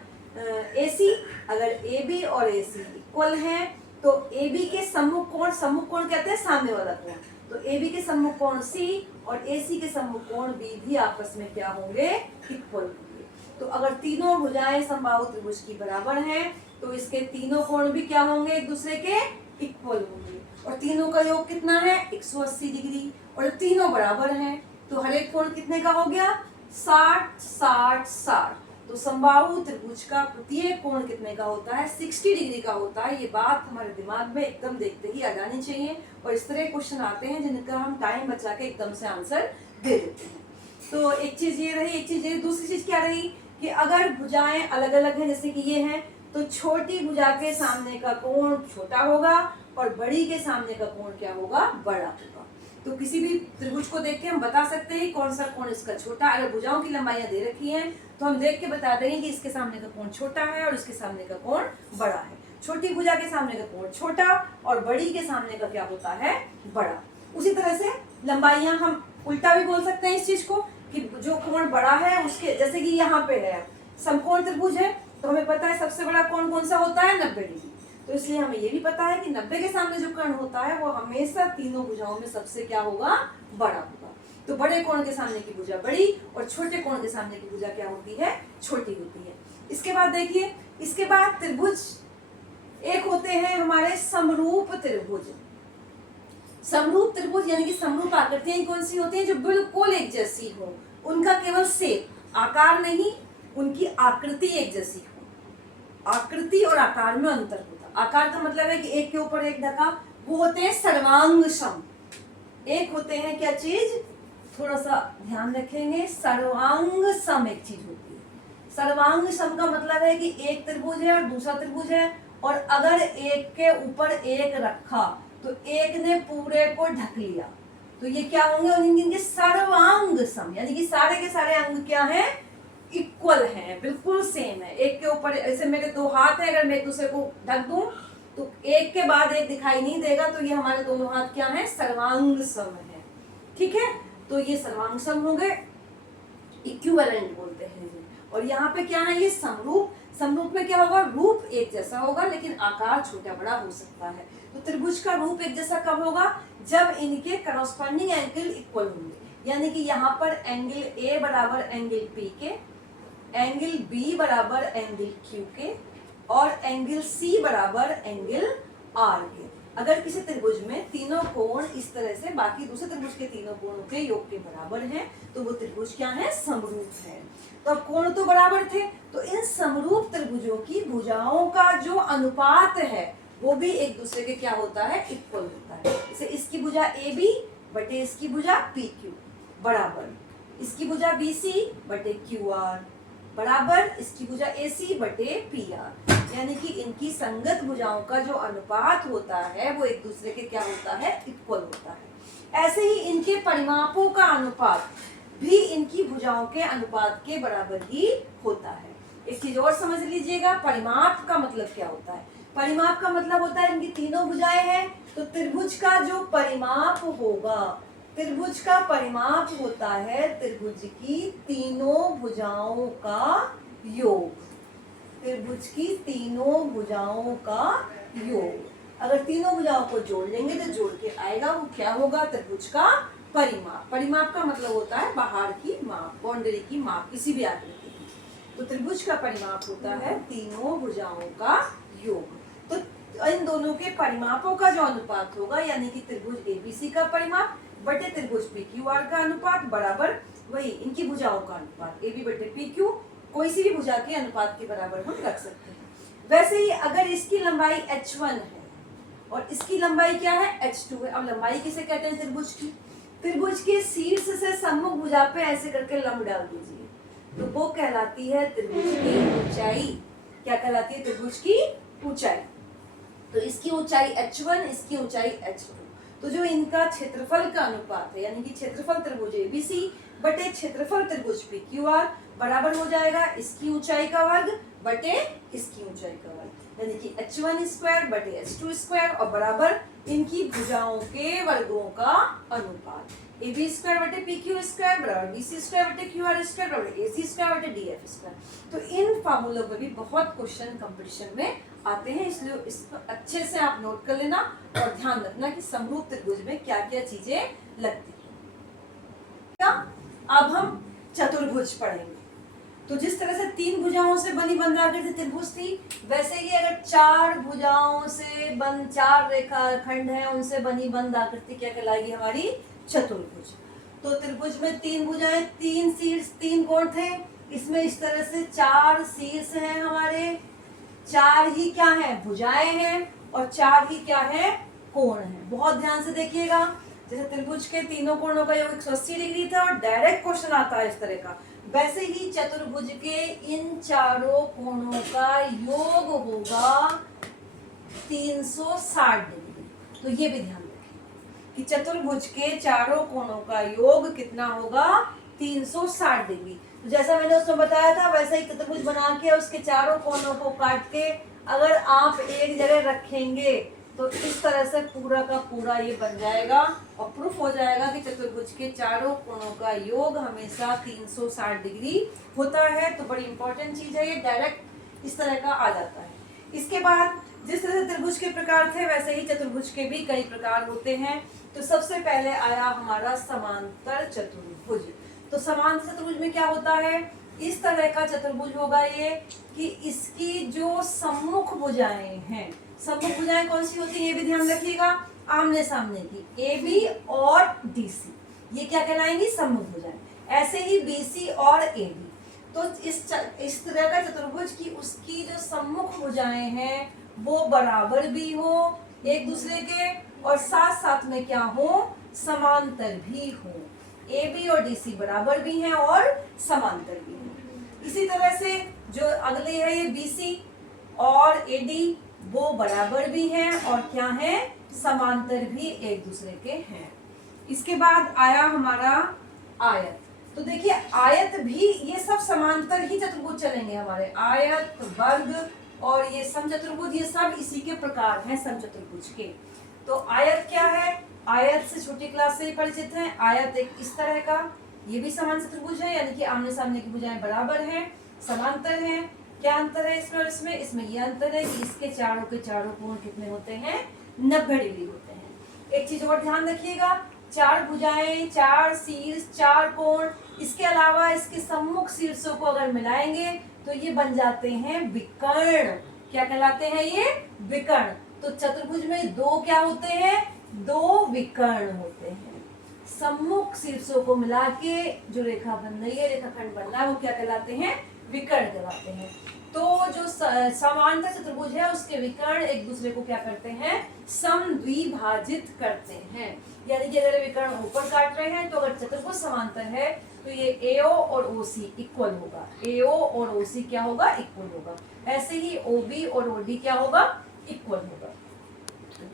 AC, अगर AB और AC इक्वल हैं तो AB के सम्मुख कोण कहते हैं सामने वाला कोण। तो AB के सम्मुख कोण C और AC के सम्मुख कोण B भी आपस में क्या होंगे, इक्वल होंगे। तो अगर तीनों भुजाएं समबाहु त्रिभुज की बराबर हैं तो इसके तीनों कोण भी क्या होंगे, एक दूसरे के इक्वल होंगे। और तीनों का योग कितना है, 180 डिग्री। और तीनों बराबर हैं तो हर एक कोण कितने का हो गया, 60 60 60। तो समबाहु त्रिभुज का प्रत्येक कोण कितने का होता है, 60 डिग्री का होता है। ये बात हमारे दिमाग में एकदम देखते ही आ जानी चाहिए। और इस तरह क्वेश्चन आते हैं जिनका हम टाइम बचा के एकदम से आंसर दे देते हैं। तो एक चीज ये रही, एक चीज ये, दूसरी चीज क्या रही कि अगर भुजाएं अलग अलग हैं, जैसे कि ये हैं, तो छोटी भुजा के सामने का कोण छोटा होगा और बड़ी के सामने का कोण क्या होगा, बड़ा होगा। तो किसी भी त्रिभुज को देख के हम बता सकते हैं कौन सा कोण इसका छोटा। अगर भुजाओं की लंबाइयां दे रखी हैं तो हम देख के बता देंगे कि इसके सामने का कोण छोटा है और इसके सामने का कोण बड़ा है। छोटी भुजा के सामने का कोण छोटा और बड़ी के सामने का क्या होता है, बड़ा। उसी तरह से लंबाइयां हम उल्टा भी बोल सकते हैं इस चीज को कि जो कोण बड़ा है उसके, जैसे कि यहाँ पे है समकोण त्रिभुज है तो हमें पता है सबसे बड़ा कोण कौन सा होता है, 90 डिग्री। तो इसलिए हमें ये भी पता है कि 90 के सामने जो कोण होता है वो हमेशा तीनों भुजाओं में सबसे क्या होगा, बड़ा होगा। तो बड़े कोण के सामने की भुजा बड़ी और छोटे कोण के सामने की भुजा क्या होती है, छोटी होती है। इसके बाद देखिए, इसके बाद त्रिभुज एक होते हैं हमारे समरूप त्रिभुज। समरूप त्रिभुज यानी कि समरूप आकृतियां कौन सी होती हैं, जो बिल्कुल एक जैसी हो, उनका केवल शेप, आकार नहीं, उनकी आकृति एक जैसी हो। आकृति और आकार में अंतर होता है। आकार का मतलब है कि एक के ऊपर एक ढका, वो होते हैं सर्वांग सम। एक होते हैं क्या चीज, थोड़ा सा ध्यान रखेंगे, सर्वांग सम एक चीज होती है। सर्वांग सम का मतलब है कि एक त्रिभुज है और दूसरा त्रिभुज है, और अगर एक के ऊपर एक रखा तो एक ने पूरे को ढक लिया, तो ये क्या होंगे, इनके सर्वांग सम, यानी कि सारे के सारे अंग क्या हैं, इक्वल हैं, बिल्कुल सेम है। एक के ऊपर, ऐसे मेरे दो हाथ है, अगर मैं एक दूसरे को ढक दूं तो एक के बाद एक दिखाई नहीं देगा, तो ये हमारे दोनों हाथ क्या है, सर्वांग सम है। ठीक है, तो ये सर्वांग सम हो गए, इक्विवेलेंट बोलते हैं। और यहाँ पे क्या है, ये समरूप। समरूप में क्या होगा, रूप एक जैसा होगा लेकिन आकार छोटा बड़ा हो सकता है। तो त्रिभुज का रूप एक जैसा कब होगा, जब इनके करस्पॉन्डिंग एंगल इक्वल होंगे, यानी कि यहाँ पर एंगल ए बराबर एंगल पी के, एंगल बी बराबर एंगल क्यू के, और एंगल सी बराबर एंगल आर के। अगर किसी त्रिभुज में तीनों कोण इस तरह से बाकी दूसरे त्रिभुज के तीनों कोणों के योग के बराबर हैं, तो वो त्रिभुज क्या है, समरूप है। तो अब कोण तो बराबर थे, तो इन समरूप त्रिभुजों की भुजाओं का जो अनुपात है वो भी एक दूसरे के क्या होता है, इक्वल होता है। जैसे इसकी भुजा ए बी बटे इसकी भुजा पी क्यू बराबर इसकी भुजा बी सी बटे क्यू आर बराबर इसकी भुजा ए सी बटे पी आर, यानी कि इनकी संगत भुजाओं का जो अनुपात होता है वो एक दूसरे के क्या होता है, इक्वल होता है। ऐसे ही इनके परिमापों का अनुपात भी इनकी भुजाओं के अनुपात के बराबर ही होता है। एक चीज और समझ लीजिएगा, परिमाप का मतलब क्या होता है। परिमाप का मतलब होता है इनकी तीनों भुजाएं हैं, तो त्रिभुज का जो परिमाप होगा, त्रिभुज का परिमाप होता है त्रिभुज की तीनों भुजाओं का योग। त्रिभुज की तीनों भुजाओं का योग, अगर तीनों भुजाओं को जोड़ लेंगे तो जोड़ के आएगा, वो क्या होगा, त्रिभुज का परिमाप। परिमाप का मतलब होता है बाहर की माप, बाउंड्री की माप किसी भी आकृति की। तो त्रिभुज का परिमाप होता है तीनों भुजाओं का योग। तो इन दोनों के परिमापों का जो अनुपात होगा, यानी कि त्रिभुज एबीसी का परिमाप बटे त्रिभुज पीक्यूआर का अनुपात बराबर वही इनकी भुजाओं का अनुपात एबी बटे पीक्यू, कोई सी भी भुजा के अनुपात के बराबर हम रख सकते हैं। वैसे ही अगर इसकी लंबाई h1 है और इसकी लंबाई क्या है, h2 है। अब लंबाई किसे कहते हैं, त्रिभुज की। त्रिभुज के शीर्ष से सम्मुख भुजा पे ऐसे करके लंब डाल दीजिए, तो वो कहलाती है त्रिभुज की ऊंचाई। क्या कहलाती है, त्रिभुज की ऊंचाई। तो इसकी ऊंचाई h1, इसकी ऊंचाई h2। तो जो इनका क्षेत्रफल का अनुपात है, यानी कि क्षेत्रफल त्रिभुज एबीसी बटे क्षेत्रफल त्रिभुज पीक्यूआर बराबर हो जाएगा इसकी ऊंचाई का वर्ग बटे इसकी ऊंचाई का वर्ग, यानी कि h1 स्क्वायर बटे h2 स्क्वायर और बराबर इनकी भुजाओं के वर्गों का अनुपात। AB स्क्वायर बटे PQ स्क्वायर बराबर BC स्क्वायर बटे QR स्क्वायर बराबर AC स्क्वायर बटे DF स्क्वायर। तो इन फार्मूलों पे भी बहुत क्वेश्चन कंपटीशन में आते हैं, इसलिए इसको अच्छे से आप नोट कर लेना और ध्यान रखना कि समरूप त्रिभुज में क्या क्या चीजें लगती हैं। अब हम चतुर्भुज पढ़ेंगे। तो जिस तरह से तीन भुजाओं से बनी बंधाकृति त्रिभुज थी, वैसे ही अगर चार भुजाओं से बन चार रेखाखंड है उनसे बनी बंधाकृति क्या कहलाएगी, हमारी चतुर्भुज। तो त्रिभुज में तीन भुजाएं, तीन शीर्ष, तीन कोण थे, इसमें इस तरह से चार शीर्ष हैं हमारे, चार ही क्या है, भुजाएं हैं, और चार ही क्या है, कोण है। बहुत ध्यान से देखिएगा, जैसे त्रिभुज के तीनों कोणों का योग 180 डिग्री था और डायरेक्ट क्वेश्चन आता है इस तरह का, वैसे ही चतुर्भुज के इन चारों कोणों का योग होगा 360 डिग्री। तो ये भी ध्यान रखें कि चतुर्भुज के चारों कोणों का योग कितना होगा, 360 डिग्री। तो जैसा मैंने उसमें बताया था वैसे ही चतुर्भुज बना के उसके चारों कोणों को काट के अगर आप एक जगह रखेंगे तो इस तरह से पूरा का पूरा ये बन जाएगा और प्रूफ हो जाएगा कि चतुर्भुज के चारों कोणों का योग हमेशा 360 डिग्री होता है। तो बड़ी इंपॉर्टेंट चीज है, ये डायरेक्ट इस तरह का आ जाता है। इसके बाद जिस तरह से त्रिभुज के प्रकार थे वैसे ही चतुर्भुज के भी कई प्रकार होते हैं। तो सबसे पहले आया हमारा समांतर चतुर्भुज। तो समांतर चतुर्भुज में क्या होता है, इस तरह का चतुर्भुज होगा ये कि इसकी जो सम्मुख भुजाएं हैं, सम्मुख भुजाएं कौन सी होती है ये भी ध्यान रखिएगा, आमने सामने की ए बी और डी सी, ये क्या कहलाएंगी, सम्मुख भुजाएं। ऐसे ही बी सी और ए बी। तो इस तरह का चतुर्भुज की उसकी जो सम्मुख भुजाएं हैं वो बराबर भी हो एक दूसरे के और साथ साथ में क्या हो, समांतर भी हो। AB और DC बराबर भी हैं और समांतर भी हैं। इसी तरह से जो अगले है ये BC और AD, वो बराबर भी हैं और क्या है, समांतर भी एक दूसरे के हैं। इसके बाद आया हमारा आयत। तो देखिए आयत भी, ये सब समांतर ही चतुर्भुज चलेंगे हमारे, आयत, वर्ग और ये समचतुर्भुज, ये सब इसी के प्रकार हैं समचतुर्भुज के। तो आयत क्या है, आयत से छोटी क्लास से ही परिचित है। आयत एक इस तरह का, ये भी समान चतुर्भुज है, यानी कि आमने सामने की भुजाएं बराबर हैं, समांतर हैं। क्या अंतर है इसमें और इसमें? इसमें ये अंतर है कि इसके चारों के चारों कोण कितने होते हैं, 90 डिग्री होते हैं। एक चीज और ध्यान रखिएगा, 4 भुजाएं, 4 शीर्ष, 4 कोण, इसके अलावा इसके सम्मुख शीर्षों को अगर मिलाएंगे तो ये बन जाते हैं विकर्ण। क्या कहलाते हैं ये? विकर्ण। तो चतुर्भुज में 2 क्या होते हैं, 2 विकर्ण होते हैं। सम्मुख शीर्षों को मिला के जो रेखा बन रही है, रेखाखंड बन रहा है, वो क्या कहलाते हैं, विकर्ण कहलाते हैं। तो जो समांतर चतुर्भुज है उसके विकर्ण एक दूसरे को क्या करते हैं, समद्विभाजित करते हैं। यानी कि अगर विकर्ण ऊपर काट रहे हैं तो अगर चतुर्भुज समांतर है तो ये AO और OC इक्वल होगा, AO और OC क्या होगा, इक्वल होगा। ऐसे ही OB और OD क्या होगा, इक्वल होगा।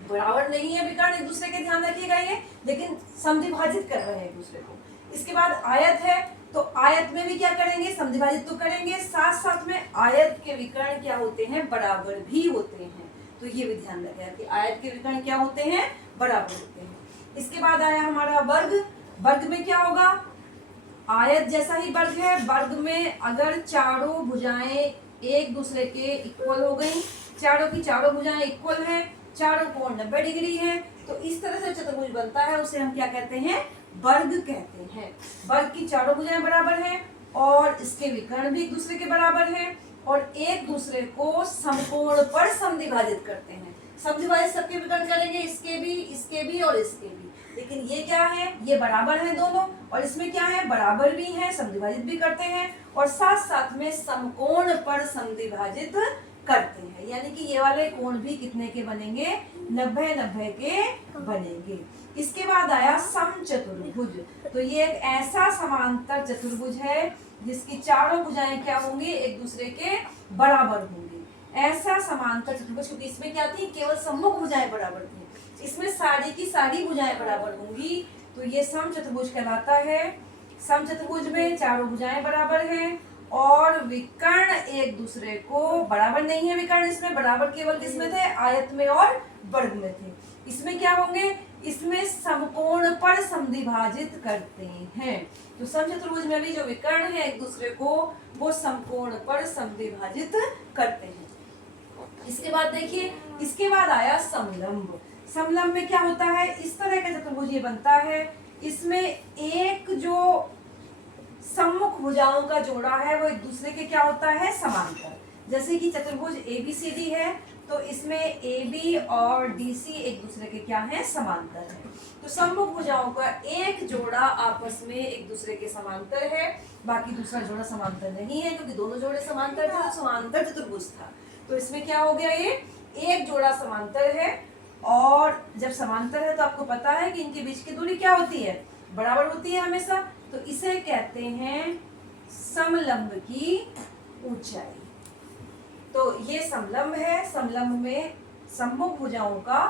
बराबर नहीं है विकर्ण एक दूसरे के, ध्यान रखिएगा ये, लेकिन समद्विभाजित कर रहे हैं एक दूसरे को। इसके बाद आयत है, तो आयत में भी क्या करेंगे, समद्विभाजित तो करेंगे, साथ साथ में आयत के विकर्ण क्या होते हैं, बराबर भी होते हैं। तो ये भी ध्यान रखें कि आयत के विकर्ण क्या होते हैं, बराबर होते हैं। इसके बाद आया हमारा वर्ग। वर्ग में क्या होगा, आयत जैसा ही वर्ग है, वर्ग में अगर चारों भुजाएं एक दूसरे के इक्वल हो गई, चारों की चारों भुजाएं इक्वल हैं, चारों कोण 90 डिग्री है, तो इस तरह से चतुर्भुज बनता है, उसे हम क्या कहते हैं, वर्ग कहते हैं। वर्ग की चारों भुजाएं बराबर हैं और इसके विकर्ण भी एक दूसरे के बराबर हैं और एक दूसरे को समकोण पर समद्विभाजित करते हैं। समद्विभाजित सबके विकर्ण करेंगे, इसके भी और इसके भी। लेकिन ये क्या है, ये बराबर है दोनों, और इसमें क्या है, बराबर भी है, समद्विभाजित भी करते हैं और साथ साथ में समकोण पर समद्विभाजित करते हैं। यानी कि ये वाले कोण भी कितने के बनेंगे, 90-90 के बनेंगे। इसके बाद आया समचतुर्भुज। तो ये एक ऐसा समांतर चतुर्भुज है जिसकी चारों भुजाएं क्या होंगी, एक दूसरे के बराबर होंगी। ऐसा समांतर चतुर्भुज, क्योंकि इसमें क्या थी, केवल सम्मुख भुजाएं बराबर थी, इसमें सारी की सारी भुजाएं बराबर होंगी, तो ये समचतुर्भुज कहलाता है। समचतुर्भुज में चारों भुजाएं बराबर हैं और विकर्ण एक दूसरे को बराबर नहीं है। विकर्ण इसमें बराबर केवल किसमें थे, आयत में और वर्ग में थे। इसमें क्या होंगे, इसमें समकोण पर समद्विभाजित करते हैं। तो समचतुर्भुज में भी जो विकर्ण है एक दूसरे को, वो समकोण पर समद्विभाजित करते हैं। इसके बाद देखिए, इसके बाद आया समलंब। समलंब में क्या होता है, इस तरह का चतुर्भुज ये बनता है, इसमें एक जो सम्मुख भुजाओं का जोड़ा है वो एक दूसरे के क्या होता है, समांतर। जैसे कि चतुर्भुज ABCD है तो इसमें AB और DC एक दूसरे के क्या है, समांतर है। तो सम्मुख भुजाओं का एक जोड़ा आपस में एक दूसरे के समांतर है, बाकी दूसरा जोड़ा समांतर नहीं है, क्योंकि दोनों जोड़े समांतर थे तो समांतर चतुर्भुज था। तो इसमें क्या हो गया, ये एक जोड़ा समांतर है, और जब समांतर है तो आपको पता है कि इनके बीच की दूरी क्या होती है, बराबर होती है हमेशा। तो इसे कहते हैं समलंब की ऊंचाई। तो ये समलंब है, समलंब में सम्मुख भुजाओं का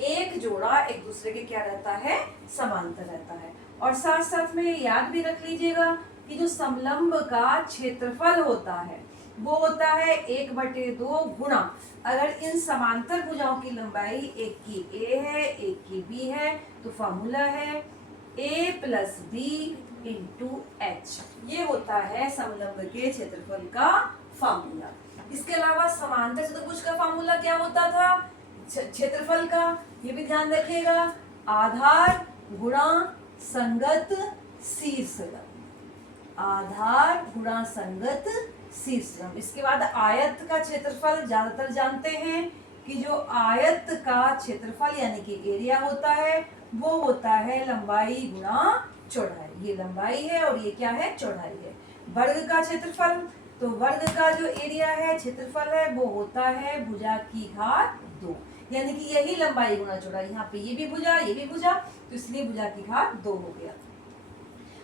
एक जोड़ा एक दूसरे के क्या रहता है, समांतर रहता है। और साथ साथ में याद भी रख लीजिएगा कि जो समलंब का क्षेत्रफल होता है वो होता है 1/2 गुणा, अगर इन समांतर भुजाओं की लंबाई एक की A है एक की B है तो फॉर्मूला है A + B × H। ये होता है समलंब के क्षेत्रफल का फॉर्मूला। इसके अलावा समांतर चतुर्भुज का फॉर्मूला क्या होता था, क्षेत्रफल का, ये भी ध्यान रखिएगा, आधार गुणा संगत शीर्षलंब, आधार गुणा संगत शीर्षलंब। इसके बाद आयत का क्षेत्रफल ज्यादातर जानते हैं कि जो आयत का क्षेत्रफल यानी कि एरिया होता है वो होता है लंबाई गुणा चौड़ाई। ये लंबाई है और ये क्या है, चौड़ाई है। वर्ग का क्षेत्रफल, तो वर्ग का जो एरिया है, क्षेत्रफल है, वो होता है भुजा की घात 2, यानी कि यही लंबाई गुना चौड़ाई। यहाँ पे ये भी भुजा तो इसलिए भुजा की घात 2 हो गया।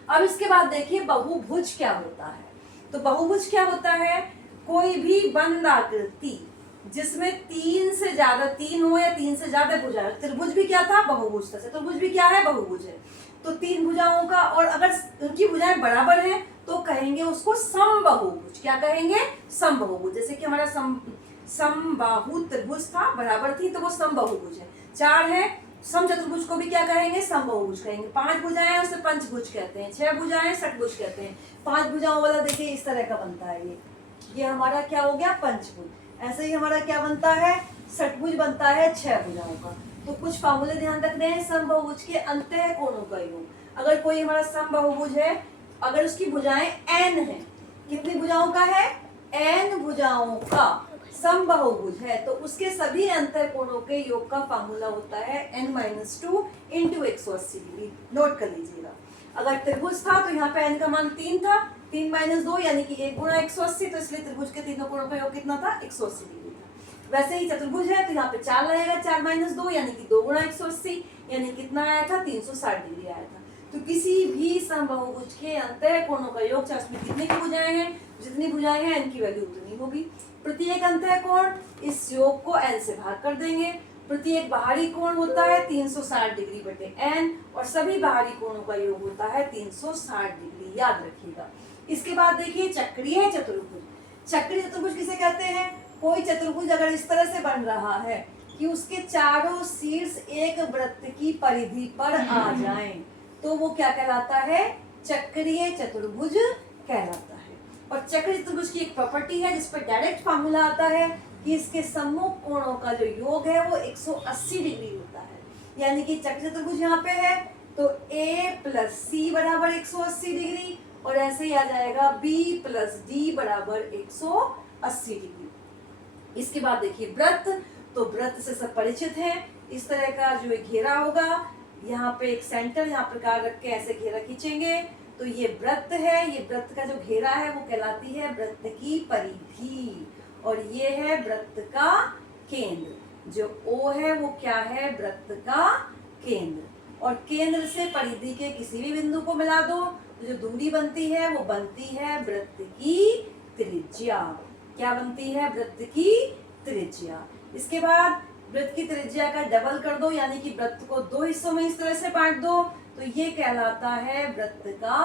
अब इसके बाद देखिए बहुभुज क्या होता है। तो बहुभुज क्या होता है, कोई भी बंद आकृति जिसमें 3 हो या 3 से ज्यादा भुजा। त्रिभुज भी क्या था, बहुभुज था। चतुर्भुज भी क्या है, बहुभुज है। तो 3 भुजाओं का, और अगर उनकी भुजाएं बराबर हैं तो कहेंगे उसको समबाहुभुज। क्या कहेंगे, समबाहुभुज। जैसे कि हमारा समबाहु त्रिभुज था, बराबर थी, तो वो समबाहुभुज है। 4 है, समचतुर्भुज को भी क्या कहेंगे, समबाहुभुज कहेंगे। 5 भुजाएं उसे पंचभुज कहते हैं। 6 भुजाएं षटभुज कहते हैं। 5 भुजाओं वाला देखिए इस तरह का बनता है। ये हमारा क्या हो गया, पंचभुज। ऐसे ही हमारा क्या बनता है, षटभुज बनता है 6 भुजाओं का। तो कुछ फार्मूले ध्यान रखने हैं। समबाहुभुज के अंतः कोणों का योग। अगर कोई हमारा समबाहुभुज है, अगर उसकी भुजाएं n है, कितनी भुजाओं का है, n भुजाओं का समबाहुभुज है, तो उसके सभी अंतर कोणों के योग का फार्मूला होता है n-2 × 180 डिग्री। नोट कर लीजिएगा। अगर त्रिभुज था तो यहाँ पे n का मान 3 था, 3 - 2 यानी कि 1 × 180, तो इसलिए त्रिभुज के तीनों कोणों का योग कितना था, 180 डिग्री था। वैसे ही चतुर्भुज है तो यहाँ पे 4 लगेगा, 4 - 2 यानी कि 2 × 180, यानी कितना आया था, 360 डिग्री आया था। तो किसी भी समबाहुभुज के अंतः कोणों का योग, चाहे उसमें कितनी की भुजाएं हैं, जितनी भुजाएं हैं n की वैल्यू उतनी होगी। प्रत्येक अंतः कोण, इस योग को n से भाग कर देंगे। प्रत्येक बाहरी कोण होता है 360 डिग्री बटे n, और सभी बाहरी कोणों का योग होता है 360 डिग्री, याद रखिएगा। इसके बाद देखिए चक्रीय चतुर्भुज। चक्रीय चतुर्भुज किसे कहते हैं, कोई चतुर्भुज अगर इस तरह से बन रहा है कि उसके चारों शीर्ष एक वृत्त की परिधि पर आ जाएं, तो वो क्या कहलाता है, चक्रीय चतुर्भुज कहलाता है। और चक्रीय चतुर्भुज की एक प्रॉपर्टी है जिस पर डायरेक्ट फार्मूला आता है कि इसके सम्मुख कोणों का जो योग है वो 180 डिग्री होता है। यानी कि चक्रीय चतुर्भुज यहाँ पे है तो a + c = 180 डिग्री, और ऐसे ही आ जाएगा b + d = 180 डिग्री। इसके बाद देखिए वृत्त। तो वृत्त से सब परिचित हैं। इस तरह का जो घेरा होगा, यहाँ पे एक सेंटर यहाँ प्रकार रख के ऐसे घेरा खींचेंगे, तो ये वृत्त है। ये वृत्त का जो घेरा है वो कहलाती है वृत्त की परिधि, और ये है वृत्त का केंद्र। जो O है वो क्या है, वृत्त का केंद्र। और केंद्र से परिधि के किसी भी बिंदु को मिला दो तो जो दूरी बनती है वो बनती है वृत्त की त्रिज्या। क्या बनती है, वृत्त की त्रिज्या। इसके बाद वृत्त की त्रिज्या का डबल कर दो, यानी कि वृत्त को 2 हिस्सों में इस तरह से बांट दो, तो ये कहलाता है वृत्त का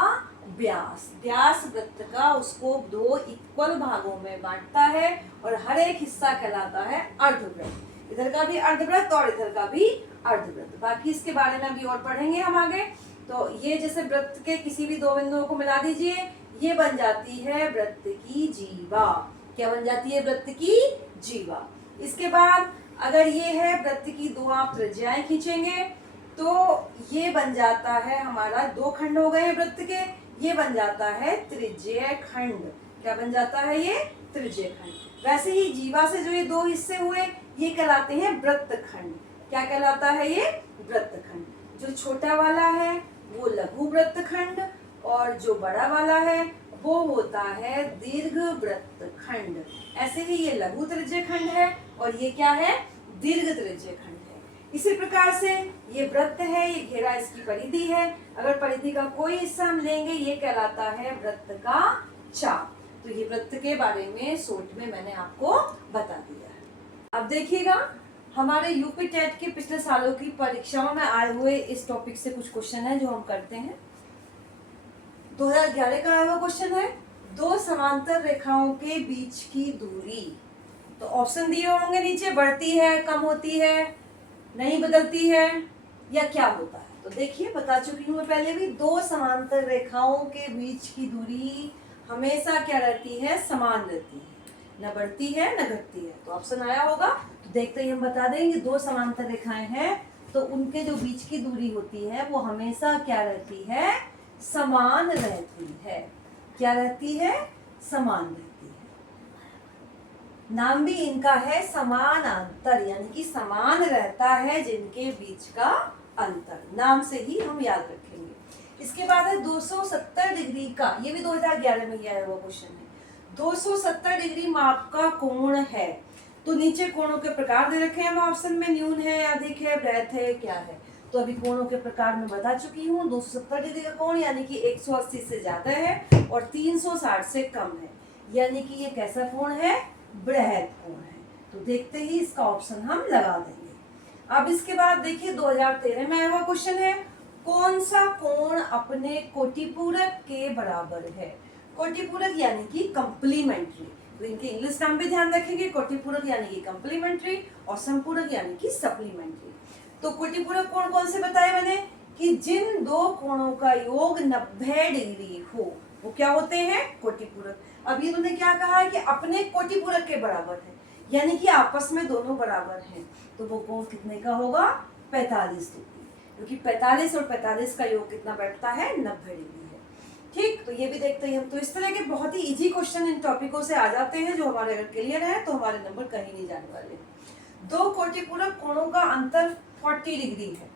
व्यास। व्यास वृत्त का उसको 2 इक्वल भागों में बांटता है, और हर एक हिस्सा कहलाता है अर्धवृत्त। इधर का भी अर्धवृत्त और इधर का भी अर्धवृत्त। बाकी इसके बारे में अभी और पढ़ेंगे हम आगे। तो ये जैसे वृत्त के किसी भी 2 बिंदुओं को मिला दीजिए, ये बन जाती है वृत्त की जीवा। क्या बन जाती है, वृत्त की जीवा। इसके बाद अगर ये है वृत्त की 2 आप त्रिज्याएं खींचेंगे तो ये बन जाता है हमारा 2 खंड हो गए वृत्त के, ये बन जाता है त्रिज्यीय खंड। क्या बन जाता है, ये त्रिज्यीय खंड। वैसे ही जीवा से जो ये 2 हिस्से हुए ये कहलाते हैं वृत्तखंड। क्या कहलाता है, ये वृत्तखंड। जो छोटा वाला है वो लघु वृत्तखंड, और जो बड़ा वाला है वो होता है दीर्घ वृत्तखंड। ऐसे ही ये लघु त्रिज्यीय खंड है और ये क्या है, दीर्घ त्रिज्यीय खंड है। इसी प्रकार से ये वृत्त है, ये घेरा इसकी परिधि है। अगर परिधि का कोई हिस्सा हम लेंगे ये कहलाता है वृत्त का चाप। तो ये वृत्त के बारे में शॉर्ट में मैंने आपको बता दिया है। अब देखिएगा हमारे यूपी टेट के पिछले सालों की परीक्षाओं में आए हुए इस टॉपिक से कुछ क्वेश्चन है जो हम करते हैं। 2011 का आया हुआ क्वेश्चन है, 2 समांतर रेखाओं के बीच की दूरी। तो ऑप्शन दिए होंगे नीचे, बढ़ती है, कम होती है, नहीं बदलती है, या क्या होता है। तो देखिए बता चुकी हूँ मैं पहले भी, 2 समांतर रेखाओं के बीच की दूरी हमेशा क्या रहती है, समान रहती है, न बढ़ती है न घटती है। तो ऑप्शन आया होगा, तो देखते ही हम बता देंगे 2 समांतर रेखाएं हैं तो उनके जो बीच की दूरी होती है वो हमेशा क्या रहती है, समान रहती है। क्या रहती है, समान रहती है। नाम भी इनका है समानांतर, यानी कि समान रहता है जिनके बीच का अंतर। नाम से ही हम याद रखेंगे। इसके बाद है 270 डिग्री का, ये भी 2011 में ही आया हुआ क्वेश्चन है। 270 डिग्री माप का कोण है तो नीचे कोणों के प्रकार दे रखे हैं हमें ऑप्शन में, न्यून है, अधिक है, ब्रैथ है, क्या है। तो अभी कोणों के प्रकार में बता चुकी हूँ। 270 डिग्री का कोण यानी कि 180 से ज्यादा है और 360 से कम है, यानी कि ये कैसा कोण है, बृहद कोण है। तो देखते ही इसका ऑप्शन हम लगा देंगे। अब इसके बाद देखिए 2013 में आया हुआ क्वेश्चन है, कौन सा कोण अपने कोटिपूरक के बराबर है। कोटिपूरक यानी कि कंप्लीमेंट्री, तो इनके इंग्लिश नाम भी ध्यान रखेंगे। कोटिपूरक यानी कि कंप्लीमेंट्री और संपूरक यानी कि सप्लीमेंट्री। तो कोटिपूरक कोण कौन से बताए मैंने कि जिन दो कोणों का योग 90 डिग्री हो, वो क्या होते हैं, कोटिपूरक। अब ये तुमने क्या कहा है कि अपने कोटिपूरक के बराबर है, यानी कि आपस में दोनों बराबर हैं। तो वो कोण कितने का होगा, 45 डिग्री, क्योंकि 45 और 45 का योग कितना बैठता है, 90 डिग्री है। ठीक, तो ये भी देखते हैं हम। तो इस तरह के बहुत ही इजी क्वेश्चन इन टॉपिकों से आ जाते हैं, जो हमारे अगर क्लियर है तो हमारे नंबर कहीं नहीं जाने वाले। दो कोटिपूरक कोणों का अंतर 40 डिग्री है,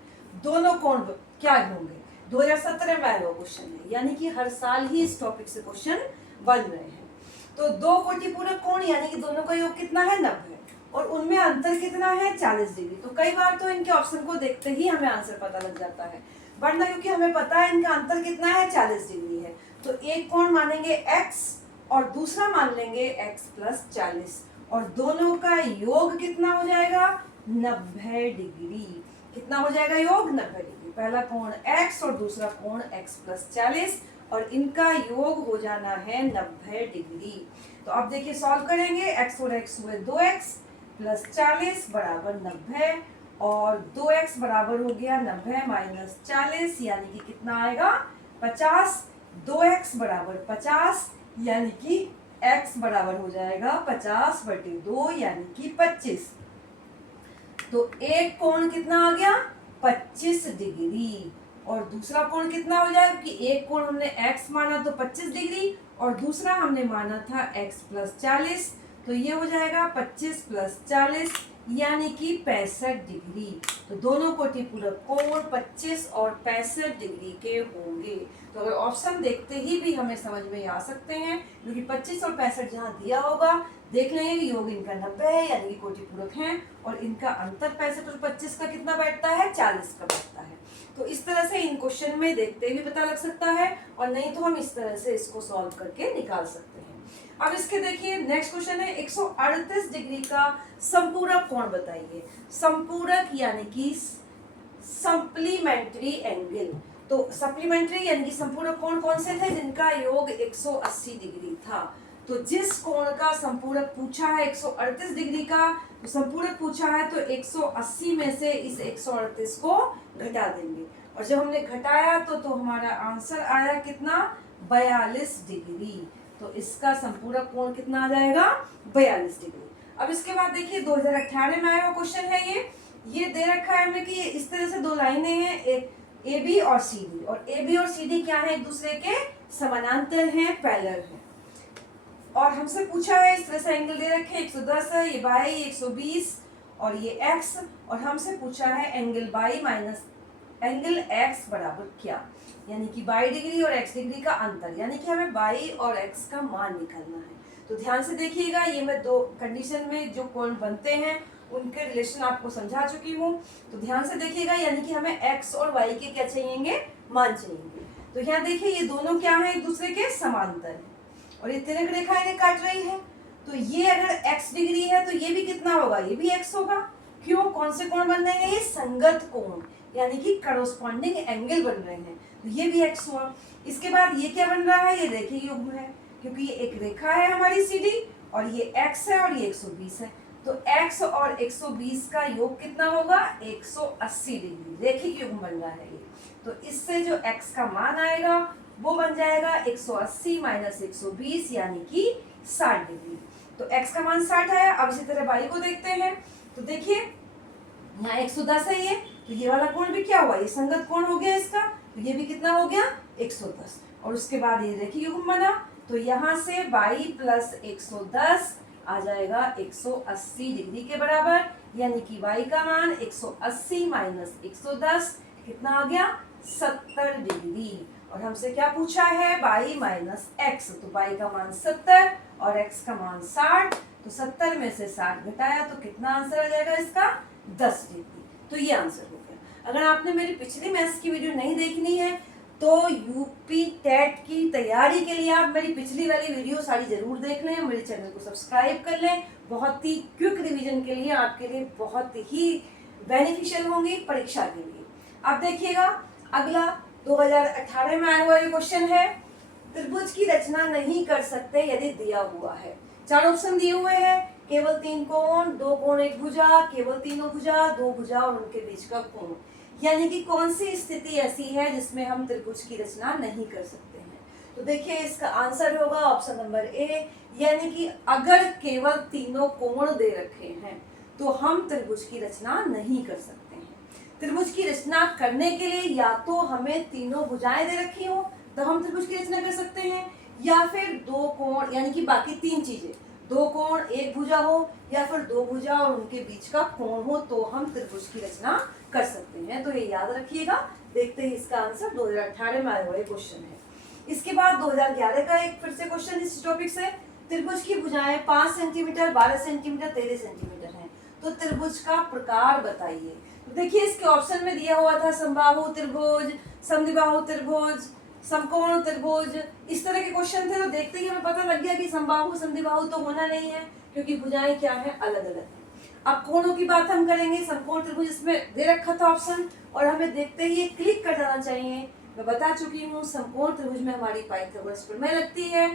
दोनों कोण क्या होंगे। 2017 में आया हुआ क्वेश्चन है, यानी कि हर साल ही इस टॉपिक से क्वेश्चन बन रहे हैं। तो दो कोटिपूरक कोण यानी कि दोनों का योग कितना है, 90, और उनमें अंतर कितना है, 40 डिग्री। तो कई बार तो इनके ऑप्शन को देखते ही हमें आंसर पता लग जाता है, वरना क्योंकि हमें पता है इनका अंतर कितना है, 40 डिग्री है। तो एक कोण मानेंगे x और दूसरा मान लेंगे x प्लस 40, और दोनों का योग कितना हो जाएगा, 90 डिग्री। कितना हो जाएगा योग, 90 डिग्री। पहला कोण x और दूसरा कोण x प्लस 40, और इनका योग हो जाना है 90 डिग्री। तो अब देखिए सॉल्व करेंगे, x और x हुए 2x प्लस 40 बराबर 90, और 2x बराबर हो गया 90 माइनस 40, यानी कि कितना आएगा, 50। 2x बराबर 50, यानी कि x बराबर हो जाएगा 50/2, यानी कि 25। तो एक कोण कितना आ गया, 25 डिग्री, और दूसरा कोण कितना हो जाएगा, कि एक कोण हमने x माना तो 25 डिग्री, और दूसरा हमने माना था x प्लस 40, तो ये हो जाएगा 25 प्लस 40, यानी कि 65 डिग्री। तो दोनों कोटिपूरक कोण 25 और 65 डिग्री के होंगे। तो अगर ऑप्शन देखते ही भी हमें समझ में आ सकते हैं, क्योंकि 25 और 65 जहाँ दिया होगा देख लेंगे कि योग इनका 90 है, यानी कि कोटिपूरक हैं, और इनका अंतर 65 और 25 का कितना बैठता है, 40 का बैठता है। तो इस तरह से इन क्वेश्चन में देखते भी पता लग सकता है, और नहीं तो हम इस तरह से इसको सॉल्व करके निकाल सकते हैं। अब इसके देखिए नेक्स्ट क्वेश्चन है, 138 डिग्री का संपूरक कोण बताइए। संपूरक यानी कि सप्लीमेंट्री एंगल। तो सप्लीमेंट्री यानी कि संपूरक कोण कौन से थे, जिनका योग 180 डिग्री था। तो जिस कोण का संपूरक पूछा है 138 डिग्री का, तो संपूरक पूछा है तो 180 में से इस 138 को घटा देंगे, और जब हमने घटाया तो हमारा आंसर आया कितना, 42 डिग्री। तो इसका संपूरक कोण कितना आ जाएगा, 42 डिग्री। अब इसके बाद देखिए 2018 में आया हुआ क्वेश्चन है, ये दे रखा है हमें कि ये इस तरह से दो लाइनें हैं, ए बी और सी डी, और ए बी और सी डी क्या है, एक दूसरे के समानांतर हैं, पैरेलल हैं, और हमसे पूछा है इस तरह से एंगल दे रखे 110 है, ये y 120 और ये x, और हमसे पूछा है angle y minus angle x बराबर क्या, यानी कि y डिग्री और x डिग्री का अंतर, यानी कि हमें y और x का मान निकालना है। तो ध्यान से देखिएगा, ये मैं दो कंडीशन में जो कोण बनते हैं उनके रिलेशन आपको समझा चुकी हूँ। तो ध्यान से देखिएगा, यानी कि हमें x और y के क्या चाहिएंगे, मान चाहिएंगे। तो यहाँ देखिए ये दोनों क्या है, एक दूसरे के समांतर है, और ये तिरक रेखा इन्हें काट रही है। तो ये अगर x डिग्री है तो ये भी कितना होगा, ये भी x होगा। क्यों, कौन से कोण बन रहे हैं, ये संगत कोण, यानी कि करोस्पॉन्डिंग एंगल बन रहे हैं, तो ये भी x हुआ। इसके बाद ये क्या बन रहा है, ये रेखीय युग्म है, क्योंकि ये एक रेखा है हमारी CD, और ये x है और ये 120 है। तो x और 120 का योग कितना होगा, 180 डिग्री, रेखीय युग्म बन रहा है ये। तो इससे जो x का मान आएगा वो बन जाएगा 180 माइनस 120, यानी कि 60 डिग्री। तो x का मान 60 आया। अब इसी तरह y को देखते हैं, तो देखिए यहाँ 110 है ये, तो ये वाला कोण भी क्या हुआ, ये संगत कोण हो गया इसका, तो ये भी कितना हो गया 110, और उसके बाद ये रेखीय युग्म बना, तो यहाँ से y प्लस 110 आ जाएगा 180 डिग्री के बराबर, यानी कि y का मान 180 माइनस 110 कितना आ गया, 70 डिग्री। और हमसे क्या पूछा है, y माइनस x, तो y का मान 70 और x का मान 60, तो 70 में से 60 घटाया तो कितना आंसर आ जाएगा इसका? 10 डिग्री। तो ये आंसर हो गया। अगर आपने मेरी पिछली मैथ्स की वीडियो नहीं देखनी है तो यूपी टेट की तैयारी के लिए आप मेरी पिछली वाली वीडियो सारी जरूर देख लें, मेरे चैनल को सब्सक्राइब कर लें। बहुत ही क्विक रिवीजन के लिए आपके लिए बहुत ही बेनिफिशियल होंगी परीक्षा के लिए। अब देखिएगा अगला 2018 में आया हुआ ये क्वेश्चन है, त्रिभुज की रचना नहीं कर सकते यदि दिया हुआ है। 4 ऑप्शन दिए हुए हैं, केवल 3 कोण, 2 कोण 1 भुजा, केवल तीनों भुजा, 2 भुजा और उनके बीच का कोण। यानी कि कौन सी स्थिति ऐसी है जिसमें हम त्रिभुज की रचना नहीं कर सकते हैं। तो देखिए इसका आंसर होगा ऑप्शन नंबर ए, यानी कि अगर केवल तीनों कोण दे रखे हैं तो हम त्रिभुज की रचना नहीं कर सकते हैं। त्रिभुज की रचना करने के लिए या तो हमें तीनों भुजाएं दे रखी हो तो हम त्रिभुज की रचना कर सकते हैं, या फिर 2 कोण यानी कि बाकी 3 चीजें, 2 कोण 1 भुजा हो या फिर 2 भुजा और उनके बीच का कोण हो तो हम त्रिभुज की रचना कर सकते हैं। तो ये याद रखिएगा। देखते हैं इसका आंसर 2018 में आया हुआ क्वेश्चन है। इसके बाद 2011 का एक फिर से क्वेश्चन इस टॉपिक से, त्रिभुज की भुजाएं 5 सेंटीमीटर, 12 सेंटीमीटर, 13 सेंटीमीटर है, तो त्रिभुज का प्रकार बताइए। तो देखिए इसके ऑप्शन में दिया हुआ था समबाहु त्रिभुज, समद्विबाहु त्रिभुज, समकोण त्रिभुज, इस तरह के क्वेश्चन थे। तो देखते ही हमें पता लग गया कि समबाहु समद्विबाहु तो होना नहीं है क्योंकि भुजाएं क्या है, अलग अलग है। अब कोणों की बात हम करेंगे, समकोण त्रिभुज इसमें दे रखा था ऑप्शन और हमें देखते ही क्लिक कर देना चाहिए। मैं बता चुकी हूँ समकोण त्रिभुज में हमारी पाइथागोरस प्रमेय लगती है,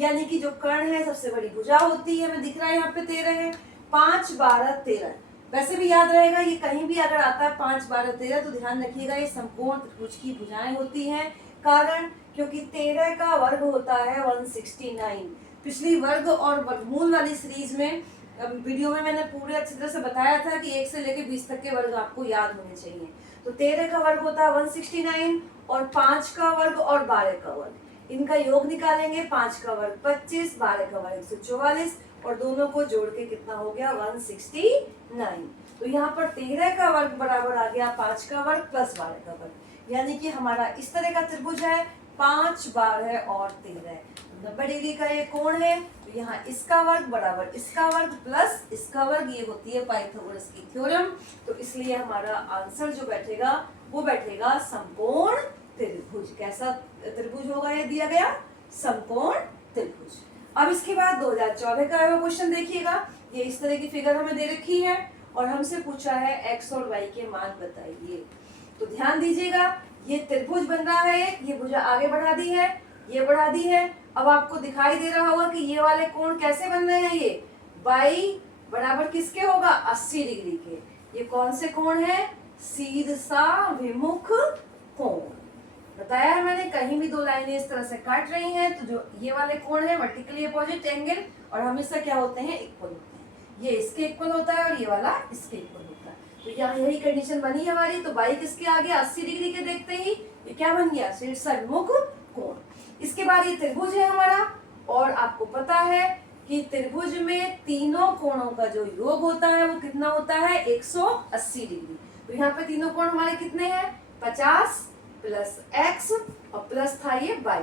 यानी कि जो कर्ण है सबसे बड़ी भुजा होती है। हमें दिख रहा है यहाँ पे 13 है, 5 12 13। वैसे भी याद रहेगा ये कहीं भी अगर आता है 5 12 13 तो ध्यान रखिएगा ये समकोण त्रिभुज की भुजाएं होती हैं। कारण क्योंकि 13 का वर्ग होता है 169। पिछली वर्ग और वर्गमूल वाली सीरीज में वीडियो में मैंने पूरे अच्छी तरह से बताया था कि 1 से लेकर 20 तक के वर्ग आपको याद होने चाहिए। तो 13 का वर्ग होता है 169 और 5 का वर्ग और 12 का वर्ग, इनका योग निकालेंगे। 5 का वर्ग 25, 12 का वर्ग 144 और दोनों को जोड़ के कितना हो गया 169। तो यहाँ पर 13 का वर्ग बराबर आ गया 5 का वर्ग प्लस 12 का वर्ग, यानी कि हमारा इस तरह का त्रिभुज है 5 12 और 13। 90 डिग्री का ये कोण है, तो यहाँ इसका वर्ग बराबर इसका वर्ग प्लस इसका वर्ग, ये होती है पाइथागोरस की थ्योरम। तो इसलिए हमारा आंसर जो बैठेगा वो बैठेगा समकोण त्रिभुज। कैसा त्रिभुज होगा ये दिया गया? समकोण त्रिभुज। अब इसके बाद 2014 का क्वेश्चन देखिएगा। ये इस तरह की फिगर हमें दे रखी है और हमसे पूछा है x और y के मान बताइए। तो ध्यान दीजिएगा ये त्रिभुज बन रहा है, ये भुजा आगे बढ़ा दी है, ये बढ़ा दी है। अब आपको दिखाई दे रहा होगा कि ये वाले कोण कैसे बन रहे हैं। ये y बराबर किसके होगा? 80 डिग्री के। ये कौन से कोण है? सीधा विमुख कोण। बताया है मैंने, कहीं भी 2 लाइनें इस तरह से काट रही हैं तो जो ये वाले कोण है वर्टिकली अपोजिट एंगल और हमेशा क्या होते हैं? इक्वल होते हैं। ये इसके इक्वल होता है और ये वाला इसके इक्वल होता है। तो यहाँ यही कंडीशन बनी हमारी। तो y किसके आ गया? 80 डिग्री के। देखते ही ये क्या बन गया? शीर्षविमुख कोण। इसके बाद ये त्रिभुज है हमारा और आपको पता है कि त्रिभुज में तीनों कोणों का जो योग होता है वो कितना होता है? 180 डिग्री। तो यहाँ पे तीनों कोण हमारे कितने हैं? 50 प्लस x और प्लस था ये y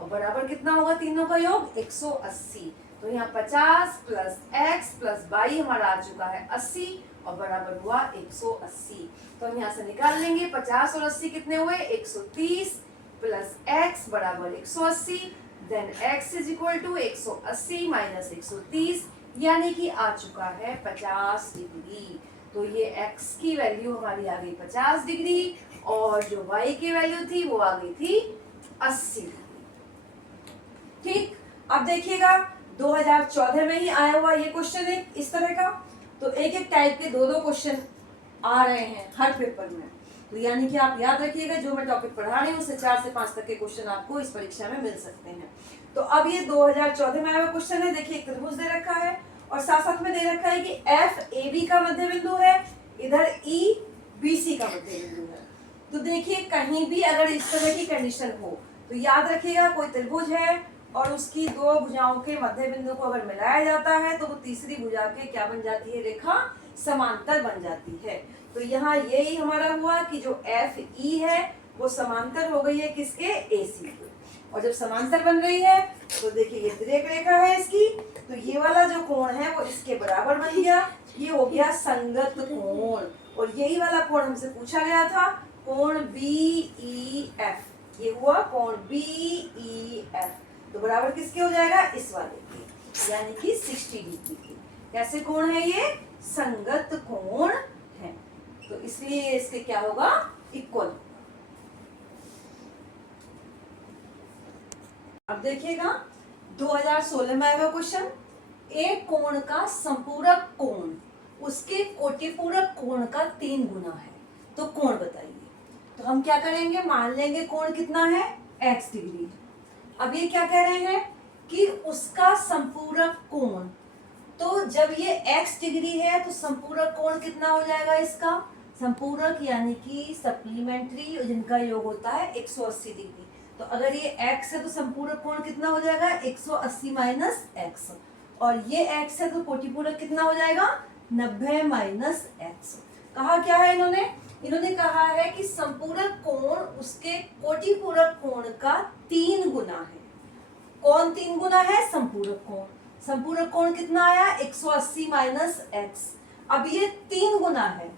और बराबर कितना होगा तीनों का योग? 180। तो यहाँ 50 प्लस x प्लस y हमारा आ चुका है 80 और बराबर हुआ 180। तो हम यहाँ से निकाल लेंगे 50 और 80 कितने हुए? 130 प्लस x बराबर 180, then x is equal to 180 minus 130, यानी कि आ चुका है 50 डिग्री। तो ये x की वैल्यू हमारी आ गई 50 डिग्री और जो y की वैल्यू थी वो आ गई थी 80 डिग्री। ठीक, अब देखिएगा 2014 में ही आया हुआ ये क्वेश्चन है इस तरह का। तो एक एक टाइप के 2-2 क्वेश्चन आ रहे हैं हर पेपर में। तो यानी कि आप याद रखिएगा जो मैं टॉपिक पढ़ा रही हूँ उससे 4 से 5 तक के क्वेश्चन आपको इस परीक्षा में मिल सकते हैं। तो अब ये 2014 में आया हुआ क्वेश्चन है। देखिए एक त्रिभुज दे रखा है और साथ साथ में दे रखा है कि FAB का मध्य बिंदु है, इधर EBC का मध्य बिंदु है। तो देखिए कहीं भी अगर इस तरह की कंडीशन हो तो याद रखिएगा कोई त्रिभुज है और उसकी 2 भुजाओं के मध्य बिंदु को अगर मिलाया जाता है तो वो तीसरी भुजा के क्या बन जाती है? रेखा समांतर बन जाती है। तो यहाँ यही हमारा हुआ कि जो FE है वो समांतर हो गई है किसके? AC के। और जब समांतर बन रही है तो देखिए ये तिर्यक रेखा है इसकी, तो ये वाला जो कोण है वो इसके बराबर बन गया, ये हो गया संगत कोण। और यही वाला कोण हमसे पूछा गया था, कोण BEF, ये हुआ कोण BEF, तो बराबर किसके हो जाएगा, इस वाले के, यानी कि 60 डिग्री के। कैसे कोण है ये, संगत कोण है, तो इसलिए इसके क्या होगा, इक्वल। अब देखिएगा 2016 में आएगा क्वेश्चन, एक कोण का संपूरक कोण उसके कोटिपूरक कोण का 3 गुना है, तो कोण बताइए। तो हम क्या करेंगे, मान लेंगे कोण कितना है, x डिग्री। अब ये क्या कह रहे हैं कि उसका संपूरक कोण, तो जब ये x डिग्री है तो संपूरक कोण कितना हो जाएगा इसका, संपूरक यानी कि सप्लीमेंट्री जिनका योग होता है 180 डिग्री। तो अगर ये x है तो संपूरक कोण कितना हो जाएगा, 180 माइनस x, और ये x है तो कोटिपूरक कितना हो जाएगा, 90 माइनस x। कहा क्या है इन्होंने कहा है कि संपूरक कोण उसके कोटिपूरक कोण का 3 गुना है। कौन 3 गुना है, संपूरक कोण। संपूरक कोण कितना आया, 180 माइनस x। अब ये 3 गुना है,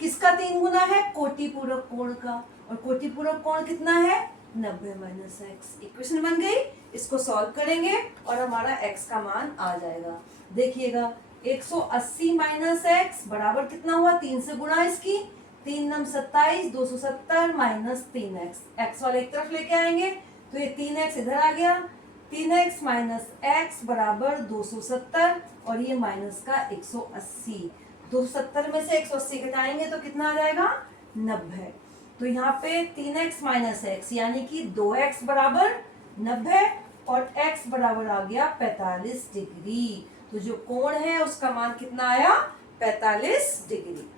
किसका 3 गुना है, कोटिपूरक कोण का, और कोटिपूरक कोण कितना है, 90 माइनस x। इक्वेशन बन गई, इसको सॉल्व करेंगे और हमारा x का मान आ जाएगा। देखिएगा 180 माइनस x बराबर कितना हुआ, 3 से गुणा इसकी, 3 नम 27, 270 माइनस 3x, x वाले एक तरफ लेके आएंगे तो ये 3x इधर आ गया, 3x माइनस x बराबर 270, और ये माइनस का 180, 270 में से 180 घटाएंगे तो कितना आ जाएगा, 90। तो यहाँ पे 3x माइनस x यानी कि 2x बराबर 90, और x बराबर आ गया 45 डिग्री। तो जो कोण है उसका मान कितना आया, 45 डिग्री।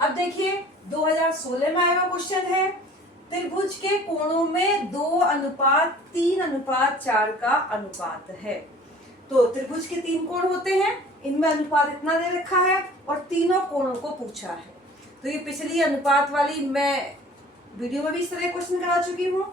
अब देखिए 2016 में आएगा क्वेश्चन है, त्रिभुज के कोणों में 2:3:4 का अनुपात है। तो त्रिभुज के 3 कोण होते हैं, इनमें अनुपात इतना दे रखा है और तीनों कोणों को पूछा है। तो ये पिछली अनुपात वाली मैं वीडियो में भी इस तरह क्वेश्चन करा चुकी हूँ।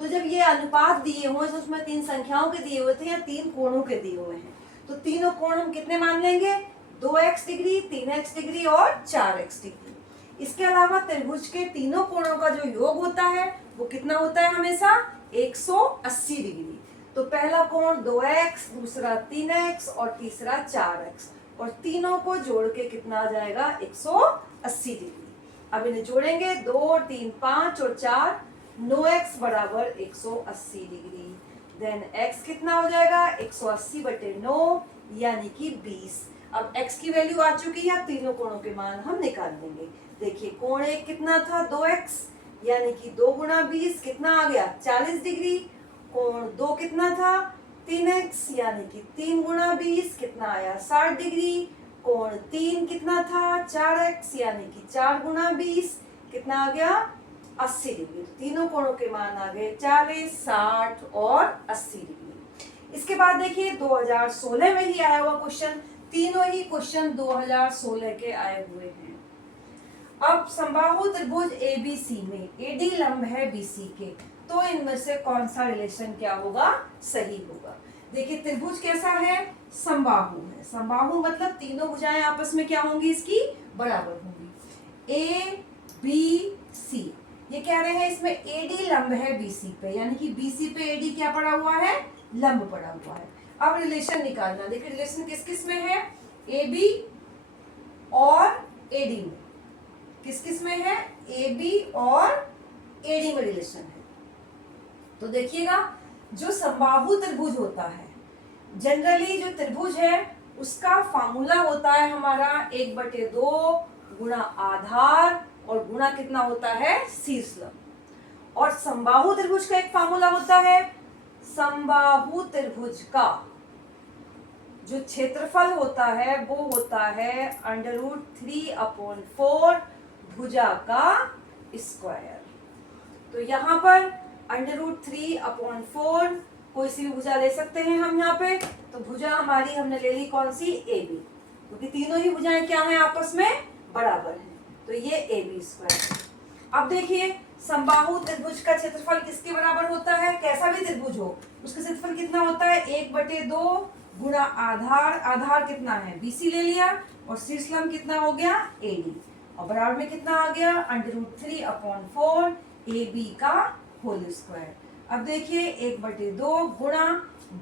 तो जब ये अनुपात दिए हुए तो उसमें 3 संख्याओं के दिए हुए थे या 3 कोणों के दिए हुए हैं, तो तीनों कोण हम कितने मान लेंगे, 2x डिग्री, 3x डिग्री और 4x डिग्री। इसके अलावा त्रिभुज के तीनों कोणों का जो योग होता है वो कितना होता है, हमेशा 180 डिग्री। तो पहला कोण 2x, दूसरा 3x और तीसरा 4x, और तीनों को जोड़ के कितना आ जाएगा, 180 डिग्री। अब इन्हें जोड़ेंगे, 2, 3, 5 और 4, 9x बराबर 180 डिग्री। देन x कितना हो जाएगा, 180/9 यानी कि 20। अब x की वैल्यू आ चुकी है, तीनों कोणों के मान हम निकाल लेंगे। देखिए कोण 1 कितना था, 2x यानी कि 2 गुणा 20 कितना आ गया, 40 डिग्री। कोण 2 कितना था, 3x यानी कि 3 गुणा 20 कितना आया, 60 डिग्री। कोण 3 कितना था, 4x यानी कि 4 गुणा 20 कितना आ गया, 80 डिग्री। तीनों कोणों के मान आ गए 40, 60 और 80 डिग्री। इसके बाद देखिए 2016 में ही आया हुआ क्वेश्चन, तीनों ही क्वेश्चन 2016 के आए हुए हैं। अब समबाहु त्रिभुज ABC में AD लंब है BC के, तो इनमें से कौन सा रिलेशन क्या होगा, सही होगा। देखिए त्रिभुज कैसा है, समबाहु है। समबाहु मतलब तीनों भुजाएं आपस में क्या होंगी, इसकी बराबर होंगी। ABC ये कह रहे हैं इसमें AD लंब है BC पे, यानी कि BC पे AD क्या पड़ा हुआ है, लंब पड़ा हुआ है। अब रिलेशन निकालना, देखिए रिलेशन किस किस में है, AB और AD में, किस किस में है, AB और AD में रिलेशन है। तो देखिएगा जो समबाहु त्रिभुज होता है, जनरली जो त्रिभुज है उसका फार्मूला होता है हमारा 1/2 गुणा आधार और गुणा कितना होता है, शीर्ष लंब। और समबाहु त्रिभुज का एक फार्मूला होता है, समबाहु त्रिभुज का जो क्षेत्रफल होता है वो होता है √3/4 भुजा का स्क्वायर। तो यहाँ पर √3/4 कोई सी भी भुजा ले सकते हैं हम यहाँ पे। तो भुजा हमारी हमने ले ली कौन सी, AB, क्योंकि तीनों ही भुजाएं क्या हैं, आपस में बराबर हैं। तो ये AB स्क्वायर। अब देखिए समबाहु त्रिभुज का क्षेत्रफल किसके बराबर होता है? कैसा भी त्रिभुज हो उसका क्षेत्रफल कितना होता है? 1/2 गुणा आधार, आधार कितना है? BC ले लिया, और शीर्षलंब कितना हो गया? AD, और बराबर में कितना आ गया? √3/4 AB का होल स्क्वायर। अब देखिए 1/2 गुणा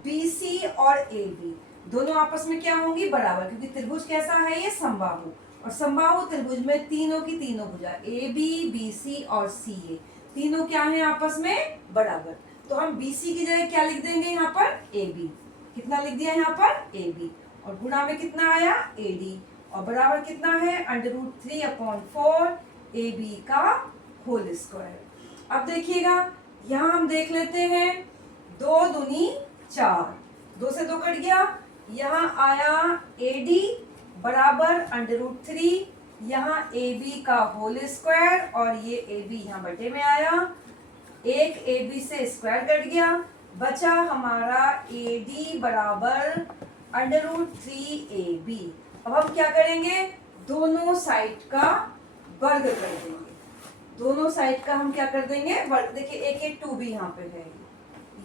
BC और AB दोनों आपस में क्या होंगी? बराबर, क्योंकि त्रिभुज कैसा है? ये समबाहु, और समबाहु त्रिभुज में तीनों की तीनों भुजा AB, BC और CA तीनों क्या है? आपस में बराबर। तो हम BC की जगह क्या लिख देंगे? यहाँ पर AB, कितना लिख दिया यहाँ पर? AB, और गुणा में कितना आया? AD, और बराबर कितना है? √3/4 AB का होल स्क्वायर। अब देखिएगा यहाँ हम देख लेते हैं, 2 दूनी 4, 2 से 2 कट गया, यहाँ आया AD बराबर √3, यहाँ AB का होल स्क्वायर, और ये AB यहाँ बटे में आया, एक AB से स्क्वायर कट गया, बचा हमारा AD बराबर √3AB। अब हम क्या करेंगे? दोनों साइड का वर्ग कर देंगे, दोनों साइड का हम क्या कर देंगे? वर्ग। देखिए एक 2 भी यहाँ पे है,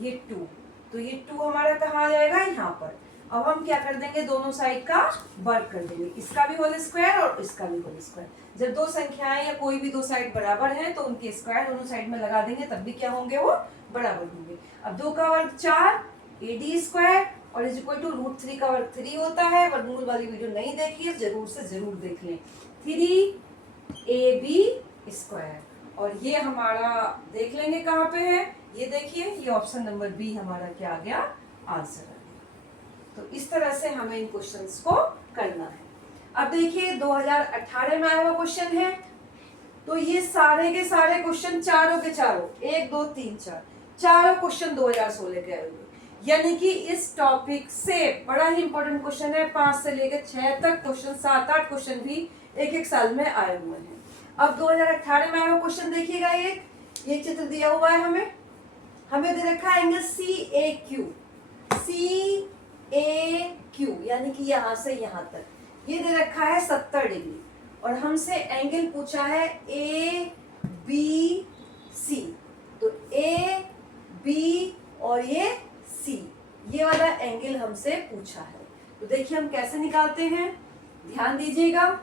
ये 2, तो ये 2 हमारा कहाँ आ जाएगा? यहाँ पर। अब हम क्या कर देंगे? दोनों साइड का वर्ग कर देंगे, इसका भी होल स्क्वायर और इसका भी होल स्क्वायर। जब दो संख्याएं या कोई भी दो साइड बराबर हैं तो उनके स्क्वायर दोनों साइड में लगा देंगे, तब भी क्या होंगे? वो बराबर होंगे। अब 2 का वर्ग 4 AD स्क्वायर, और इज इक्वल टू √3 का वर्ग 3 होता है। वर्गमूल वाली वीडियो नहीं देखी है, जरूर से जरूर देख लें। 3AB स्क्वायर, और ये हमारा देख लेंगे कहाँ पे है, ये देखिए, ये ऑप्शन नंबर बी हमारा क्या आ गया? आंसर आ गया। तो इस तरह से हमें इन क्वेश्चंस को करना है। अब देखिए 2018 में आया हुआ क्वेश्चन है, तो ये सारे के सारे क्वेश्चन चारों के चारों 1 2 3 4 चारों क्वेश्चन 2016 के आए हुए, यानी कि इस टॉपिक से बड़ा ही इंपॉर्टेंट क्वेश्चन है। 5 से लेकर 6 तक क्वेश्चन, 7-8 क्वेश्चन भी एक साल में आए हुए हैं। अब 2018 में आया हुआ क्वेश्चन देखिएगा, ये चित्र दिया हुआ है, हमें दे रखा है एंगल CAQ, यानी कि यहाँ से यहाँ तक ये दे रखा है 70 डिग्री, और हमसे एंगल पूछा है ABC, तो AB और ये C, ये वाला एंगल हमसे पूछा है। तो देखिए हम कैसे निकालते हैं, ध्यान दीजिएगा।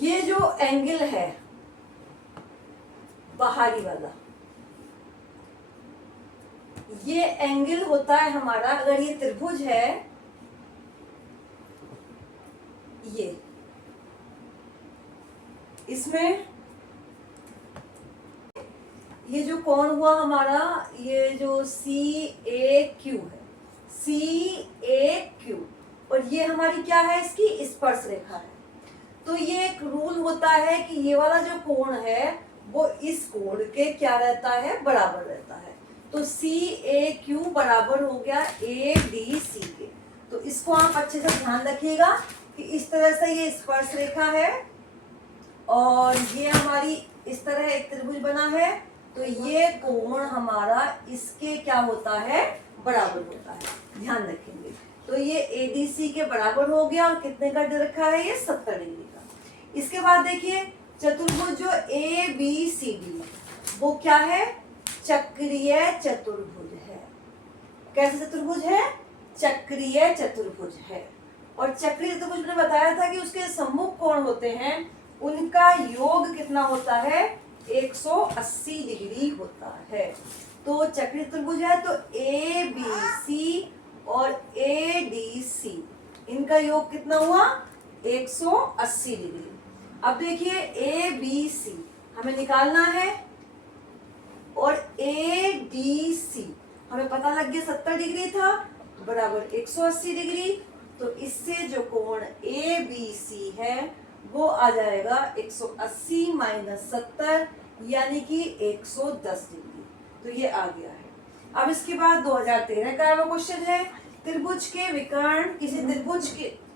ये जो एंगल है बाहरी वाला, ये एंगल होता है हमारा, अगर ये त्रिभुज है, इसमें ये जो कोण हुआ हमारा, ये जो CAQ है, CAQ, और ये हमारी क्या है? इसकी स्पर्श रेखा है। तो ये एक रूल होता है कि ये वाला जो कोण है वो इस कोण के क्या रहता है? बराबर रहता है। तो CAQ बराबर हो गया ADC के। तो इसको आप अच्छे से ध्यान रखिएगा कि इस तरह से ये स्पर्श रेखा है, और ये हमारी इस तरह एक त्रिभुज बना है, तो ये कोण हमारा इसके क्या होता है? बराबर होता है, ध्यान रखेंगे। तो ये ADC के बराबर हो गया, और कितने का दे रखा है? ये 70 डिग्री का। इसके बाद देखिए चतुर्भुज जो ABCD, वो क्या है? चक्रीय चतुर्भुज है। कैसे चतुर्भुज है? चक्रीय चतुर्भुज है। और चक्रीय चतुर्भुज ने बताया था कि उसके सम्मुख कोण होते हैं, उनका योग कितना होता है? 180 डिग्री होता है। तो चक्रीय चतुर्भुज है, तो ABC और ADC, इनका योग कितना हुआ? 180 डिग्री। अब देखिए ABC हमें निकालना है, और ADC हमें पता लग गया 70 डिग्री था, बराबर 180 डिग्री। तो इससे जो कोण ABC है वो आ जाएगा 180 - 70, यानी कि 110 डिग्री। तो ये आ गया है। अब इसके बाद 2013 का वो क्वेश्चन है, त्रिभुज के विकर्ण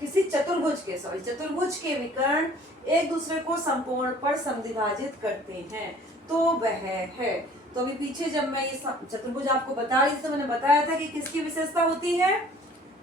किसी चतुर्भुज के विकर्ण एक दूसरे को समकोण पर समद्विभाजित करते हैं, तो वह है। तो अभी पीछे जब मैं ये चतुर्भुज आपको बता रही थी तो मैंने बताया था कि किसकी विशेषता होती है?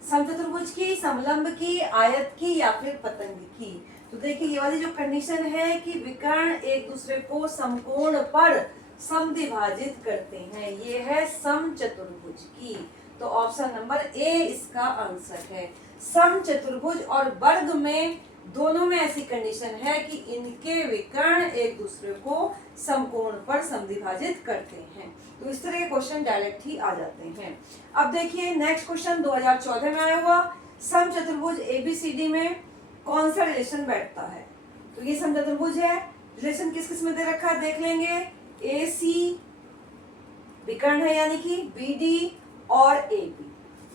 समचतुर्भुज की, समलंब की, आयत की, या फिर पतंग की। तो देखिए ये वाली जो कंडीशन है कि विकर्ण एक दूसरे को समकोण पर समद्विभाजित करते हैं, ये है समचतुर्भुज की। तो ऑप्शन नंबर ए इसका आंसर है। समचतुर्भुज और वर्ग में दोनों में ऐसी कंडीशन है कि इनके विकर्ण एक दूसरे को समकोण पर समद्विभाजित करते हैं। तो इस तरह के क्वेश्चन डायरेक्ट ही आ जाते हैं। अब देखिए नेक्स्ट क्वेश्चन 2014 में आया हुआ, समचतुर्भुज एबीसीडी में कौन सा रिलेशन बैठता है। तो ये समचतुर्भुज है, रिलेशन किस किस में दे रखा है देख लेंगे। ए सी विकर्ण है यानी कि बी डी और ए बी,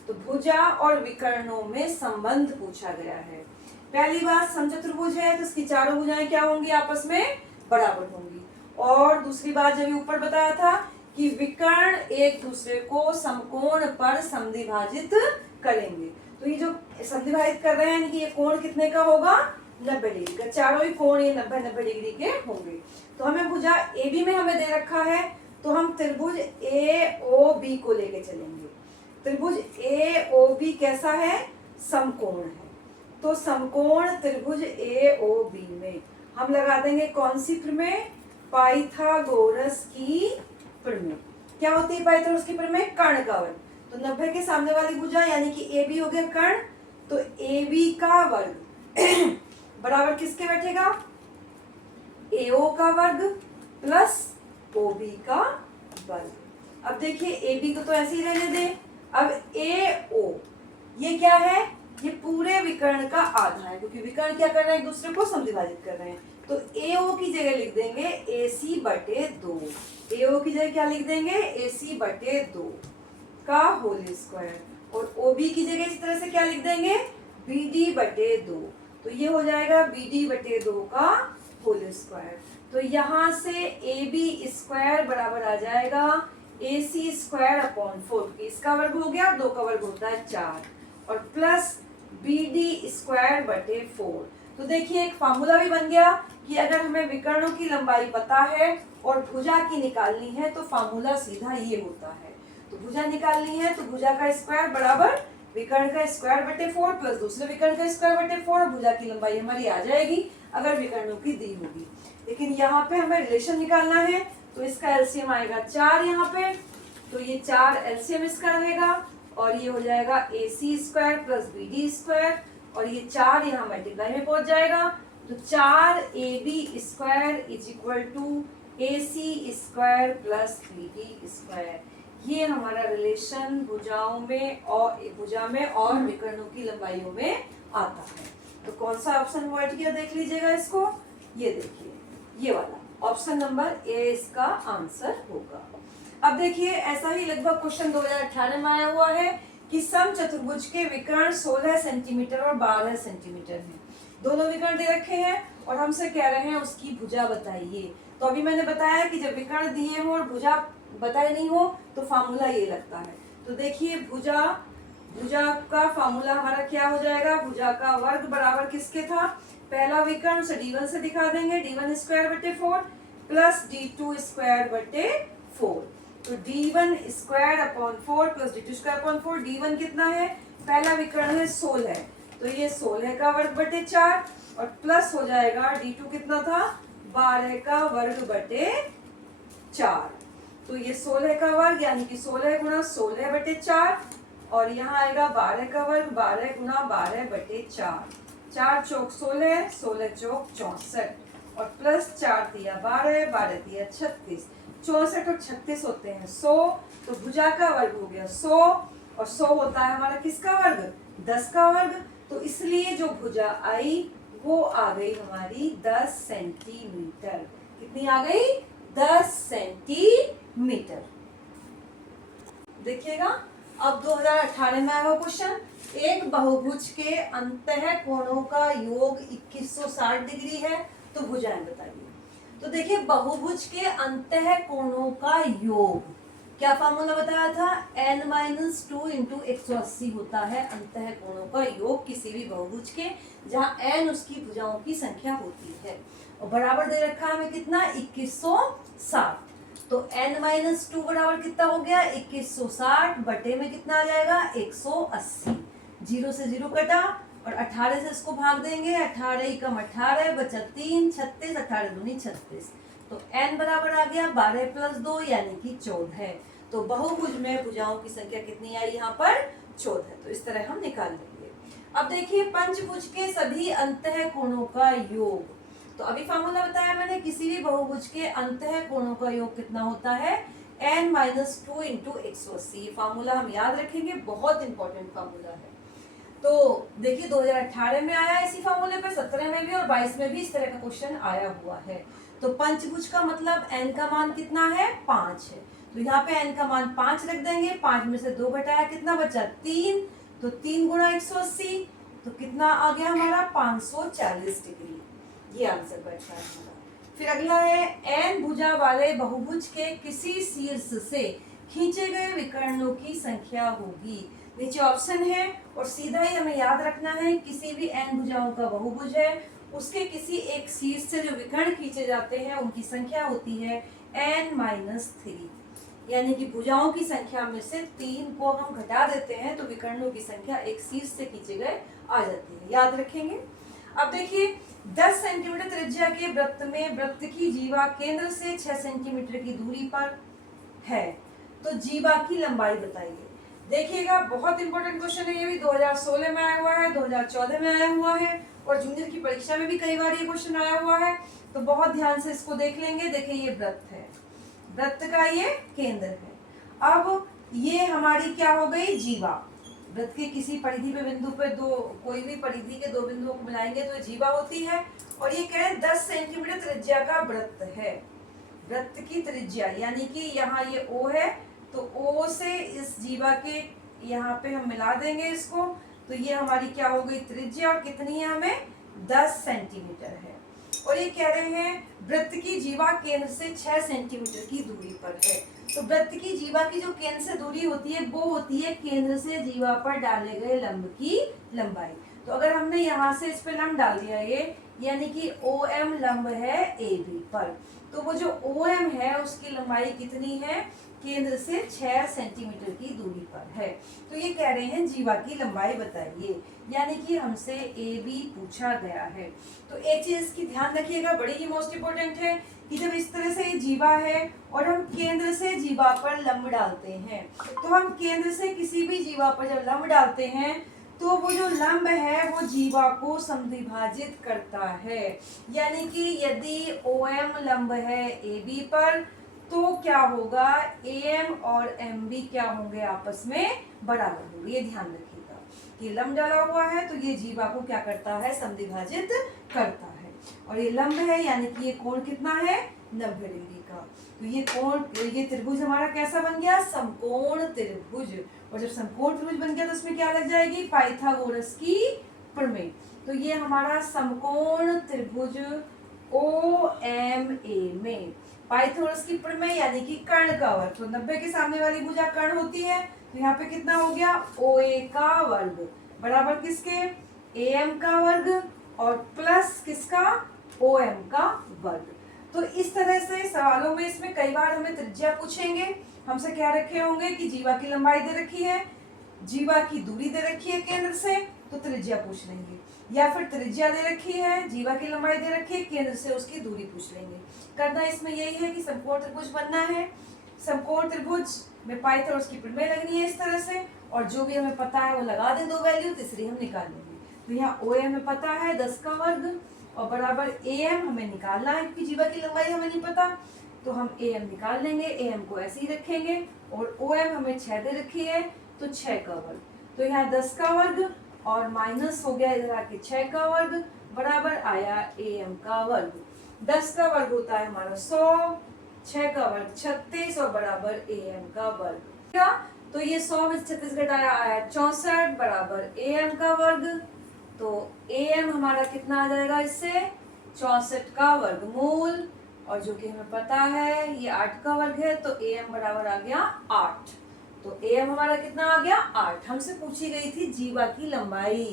तो भुजा और विकर्णों में संबंध पूछा गया है। पहली बात समचतुर्भुज है तो इसकी चारों भुजाएं क्या होंगी, आपस में बराबर होंगी। और दूसरी बात जब ऊपर बताया था कि विकर्ण एक दूसरे को समकोण पर समद्विभाजित करेंगे। तो ये जो समद्विभाजित कर रहे हैं यानी कि ये कोण कितने का होगा, 90 डिग्री का। चारों ही कोण ये 90-90 डिग्री के होंगे। तो हमें भुजा ए बी में हमें दे रखा है, तो हम त्रिभुज ए ओ बी को लेके चलेंगे। त्रिभुज ए ओ बी कैसा है, समकोण है। तो समकोण त्रिभुज ए ओ बी में हम लगा देंगे कौन सी प्रमेय, पाइथागोरस की प्रमेय। क्या होती है पाइथागोरस की प्रमेय, कर्ण का वर्ग। तो 90 के सामने वाली भुजा यानी कि ए बी हो गया कर्ण, तो ए बी का वर्ग बराबर किसके बैठेगा, ए ओ का वर्ग प्लस ओ बी का वर्ग। अब देखिए ए बी को तो ऐसे ही रहने दें। अब ए ओ ये क्या है, ये पूरे विकर्ण का आधा है, क्योंकि विकर्ण क्या कर रहे हैं, एक दूसरे को समद्विभाजित कर रहे हैं। तो ए ओ की जगह लिख देंगे ए सी बटे 2। ए ओ की जगह क्या लिख देंगे, ए सी बटे 2 का होल स्क्वायर। और ओ बी की जगह इस तरह से क्या लिख देंगे, बी डी बटे 2। तो ये हो जाएगा बी डी बटे 2 का होल स्क्वायर। तो यहाँ से ए बी स्क्वायर बराबर आ जाएगा ए सी स्क्वायर अपॉन 4। इसका वर्ग हो गया और 2 का वर्ग होता है 4, और प्लस बी डी स्क्वायर बटे 4। तो देखिए एक फार्मूला भी बन गया कि अगर हमें विकर्णों की लंबाई पता है और भुजा की निकालनी है तो फार्मूला सीधा ये होता है। तो भुजा निकालनी है तो भुजा का स्क्वायर बराबर विकर्ण का स्क्वायर बटे 4 प्लस दूसरे विकर्ण का स्क्वायर बटे 4, और भुजा की लंबाई हमारी आ जाएगी अगर विकर्णों की दी होगी। लेकिन यहाँ पे हमें रिलेशन निकालना है, तो इसका एलसीएम आएगा 4 यहाँ पे। तो ये 4 एलसीएम इसका रहेगा और ये हो जाएगा A C square plus B D square, और ये 4 यहाँ मल्टीप्लाई में पहुंच जाएगा। तो 4 A B square is equal to A C square plus B D square. ये हमारा रिलेशन भुजाओं में और भुजा में और विकर्णों की लंबाइयों में आता है। तो कौन सा ऑप्शन वर्ड किया देख लीजिएगा इसको, ये देखिए ये वाला ऑप्शन नंबर ए इसका आंसर होगा। अब देखिए ऐसा ही लगभग क्वेश्चन 2018 में आया हुआ है कि समचतुर्भुज के विकर्ण 16 सेंटीमीटर और 12 सेंटीमीटर हैं। दोनों विकर्ण दे रखे हैं और हमसे कह रहे हैं उसकी भुजा बताइए। तो अभी मैंने बताया कि जब विकर्ण दिए हो और भुजा बताए नहीं हो तो फार्मूला ये लगता है। तो देखिए भुजा का फार्मूला हमारा क्या हो जाएगा, भुजा का वर्ग बराबर किसके था, पहला विकर्ण से d1 से दिखा देंगे, d1 स्क्वायर बटे 4 प्लस d2 स्क्वायर बटे 4। तो d1 square upon 4 plus d2 square upon 4। d1 कितना है, पहला विकर्ण है 16, तो ये 16 का वर्ग बटे 4 और प्लस हो जाएगा d2 कितना था, 12 का वर्ग बटे 4। तो ये 16 का वर्ग यानी कि 16 गुना 16 बटे 4, और यहाँ आएगा 12 का वर्ग 12 गुना 12 बटे 4। 4 चौक 16, 16 चौक 64, और प्लस 4 दिया 12, 12 दिया 36, 64 और 36 होते हैं 100। तो भुजा का वर्ग हो गया 100, और 100 होता है हमारा किसका वर्ग, 10 का वर्ग। तो इसलिए जो भुजा आई वो आ गई हमारी 10 सेंटीमीटर। कितनी आ गई, 10 सेंटीमीटर। देखिएगा अब 2018 में आया क्वेश्चन, एक बहुभुज के अंतः कोणों का योग 2160 डिग्री है, तो भुजाएं बताइए। तो देखिए बहुभुज के अंतः कोणों का योग, क्या फार्मूला बताया था, n-2 इंटू 180 होता है अंतः कोणों का योग किसी भी बहुभुज के, जहाँ n उसकी भुजाओं की संख्या होती है। और बराबर दे रखा है हमें कितना, 2160। तो n-2 बराबर कितना हो गया, 2160 बटे में कितना आ जाएगा, 180। 0 से 0 कटा और 18 से इसको भाग देंगे, 18 एकम 18 बचा 3, 36, 18 दूनी 36। तो n बराबर आ गया 12 + 2 यानी कि 14। तो बहुभुज में भुजाओं की संख्या कितनी आई यहाँ पर? 14। तो इस तरह हम निकाल लेंगे। अब देखिए पंचभुज के सभी अंतः कोणों का योग। तो अभी फार्मूला बताया मैंने, किसी भी बहुभुज के अंतः कोणों का योग कितना होता है? n - 2 × 180। ये फार्मूला हम याद रखेंगे, बहुत इंपॉर्टेंट फार्मूला है। तो देखिए 2018 में आया इसी फार्मूले पे, 17 में भी और 22 में भी इस तरह का क्वेश्चन आया हुआ है। तो पंचभुज का मतलब n का मान कितना है? 5 है। तो यहाँ पे n का मान 5 रख देंगे। 5 में से 2 घटाया कितना बचा? 3। तो 3 × 180 तो कितना आ गया हमारा? 540 डिग्री। ये आंसर बैठा है हमारा। फिर अगला है n भुजा वाले बहुभुज के किसी शीर्ष से खींचे गए विकर्णों की संख्या होगी। नीचे ऑप्शन है और सीधा ही हमें याद रखना है, किसी भी n भुजाओं का बहुभुज है उसके किसी एक शीर्ष से जो विकर्ण खींचे जाते हैं उनकी संख्या होती है n - 3। यानी कि भुजाओं की संख्या में से 3 को हम घटा देते हैं तो विकर्णों की संख्या एक शीर्ष से खींचे गए आ जाती है, याद रखेंगे। अब देखिए 10 सेंटीमीटर त्रिज्या के वृत्त में वृत्त की जीवा केंद्र से 6 सेंटीमीटर की दूरी पर है, तो जीवा की लंबाई बताइए। देखिएगा बहुत इंपॉर्टेंट क्वेश्चन है, ये भी 2016 में आया हुआ है, 2014 में आया हुआ है और जूनियर की परीक्षा में भी कई बार ये क्वेश्चन आया हुआ है। तो बहुत ध्यान से इसको देख लेंगे। देखिए ये वृत्त है, वृत्त का ये केंद्र है। अब ये हमारी क्या हो गई? जीवा। वृत्त के किसी परिधि पे बिंदु पे कोई भी परिधि के 2 बिंदुओं को मिलाएंगे तो जीवा होती है। और ये कह रहे हैं 10 सेंटीमीटर त्रिज्या का वृत्त है। वृत्त की त्रिज्या यानी कि यहाँ ये O है, तो O से इस जीवा के यहाँ पे हम मिला देंगे इसको, तो ये हमारी क्या हो गई? त्रिज्या। और कितनी है हमें? 10 सेंटीमीटर है। और ये कह रहे हैं वृत्त की जीवा केंद्र से 6 सेंटीमीटर की दूरी पर है। तो वृत्त की जीवा की जो केंद्र से दूरी होती है वो होती है केंद्र से जीवा पर डाले गए लंब की लंबाई। तो अगर हमने यहाँ से इस पे लंब डाल दिया ये, यानी कि OM लंब है AB पर, तो वो जो OM है उसकी लंबाई कितनी है? केंद्र से 6 सेंटीमीटर की दूरी पर है। तो ये कह रहे हैं जीवा की लंबाई बताइए, यानी कि हमसे AB पूछा गया है। तो एक चीज इसकी ध्यान रखिएगा, बड़ी ही मोस्ट इंपोर्टेंट है कि जब इस तरह से ये जीवा है और हम केंद्र से जीवा पर लंब डालते हैं, तो हम केंद्र से किसी भी जीवा पर जब लंब डालते हैं तो वो जो लंब है वो जीवा को समद्विभाजित करता है। यानी कि यदि OM लंब है AB पर तो क्या होगा? AM और MB क्या होंगे? आपस में बराबर होंगे। ये ध्यान रखिएगा कि लंब डाला हुआ है तो ये जीवा को क्या करता है? समद्विभाजित करता है। और ये लंब है यानी कि ये कोण कितना है? 90 डिग्री का। तो ये कोण, ये त्रिभुज हमारा कैसा बन गया? समकोण त्रिभुज। और जब समकोण त्रिभुज बन गया तो उसमें क्या लग जाएगी? पाइथागोरस की प्रमेय। तो ये हमारा समकोण त्रिभुज OMA में पाइथागोरस की प्रमेय यानी कि कर्ण का वर्ग। तो 90 के सामने वाली भुजा कर्ण होती है, तो यहाँ पे कितना हो गया? OA का वर्ग बराबर किसके? AM का वर्ग और प्लस किसका? OM का वर्ग। तो इस तरह से सवालों में इसमें कई बार हमें त्रिज्या पूछेंगे। हमसे क्या रखे होंगे कि जीवा की लंबाई दे रखी है, जीवा की दूरी दे रखी है केंद्र से, तो त्रिज्या पूछ लेंगे। या फिर त्रिज्या दे रखी है, जीवा की लंबाई दे रखी है, केंद्र से उसकी दूरी पूछ लेंगे। करना इसमें यही है कि समकोण त्रिभुज बनना है। समकोण त्रिभुज में पाइथागोरस की प्रमेय लगनी है इस तरह से, और जो भी हमें पता है वो लगा दें 2 वैल्यू, तीसरी हम निकाल लेंगे। तो यहाँ OM हमें पता है 10 का वर्ग और बराबर AM हमें निकालना है क्योंकि जीवा की लंबाई हमें नहीं पता, तो हम AM निकाल लेंगे। AM को ऐसे ही रखेंगे और OM हमें 6 दे रखी है तो 6 का वर्ग। तो यहाँ 10 का वर्ग और माइनस हो गया इधर आके 6 का वर्ग बराबर आया AM का वर्ग। 10 का वर्ग होता है हमारा 100, 6 का वर्ग 36 और बराबर AM का वर्ग। क्या? तो ये 100 में 36 घटाया आया 64 बराबर AM का वर्ग। तो AM हमारा कितना आ जाएगा इससे? 64 का वर्गमूल, और जो कि हमें पता है ये 8 का वर्ग है, तो AM बराबर आ गया 8। तो AM हमारा कितना आ गया? 8। हमसे पूछी गई थी जीवा की लंबाई,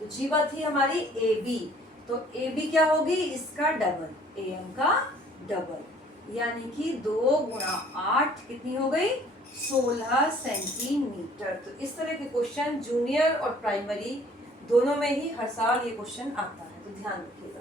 तो जीवा थी हमारी AB, तो AB क्या होगी? इसका डबल, AM का डबल, यानी कि 2 × 8 कितनी हो गई? 16 सेंटीमीटर। तो इस तरह के क्वेश्चन जूनियर और प्राइमरी दोनों में ही हर साल ये क्वेश्चन आता है, तो ध्यान रखिएगा।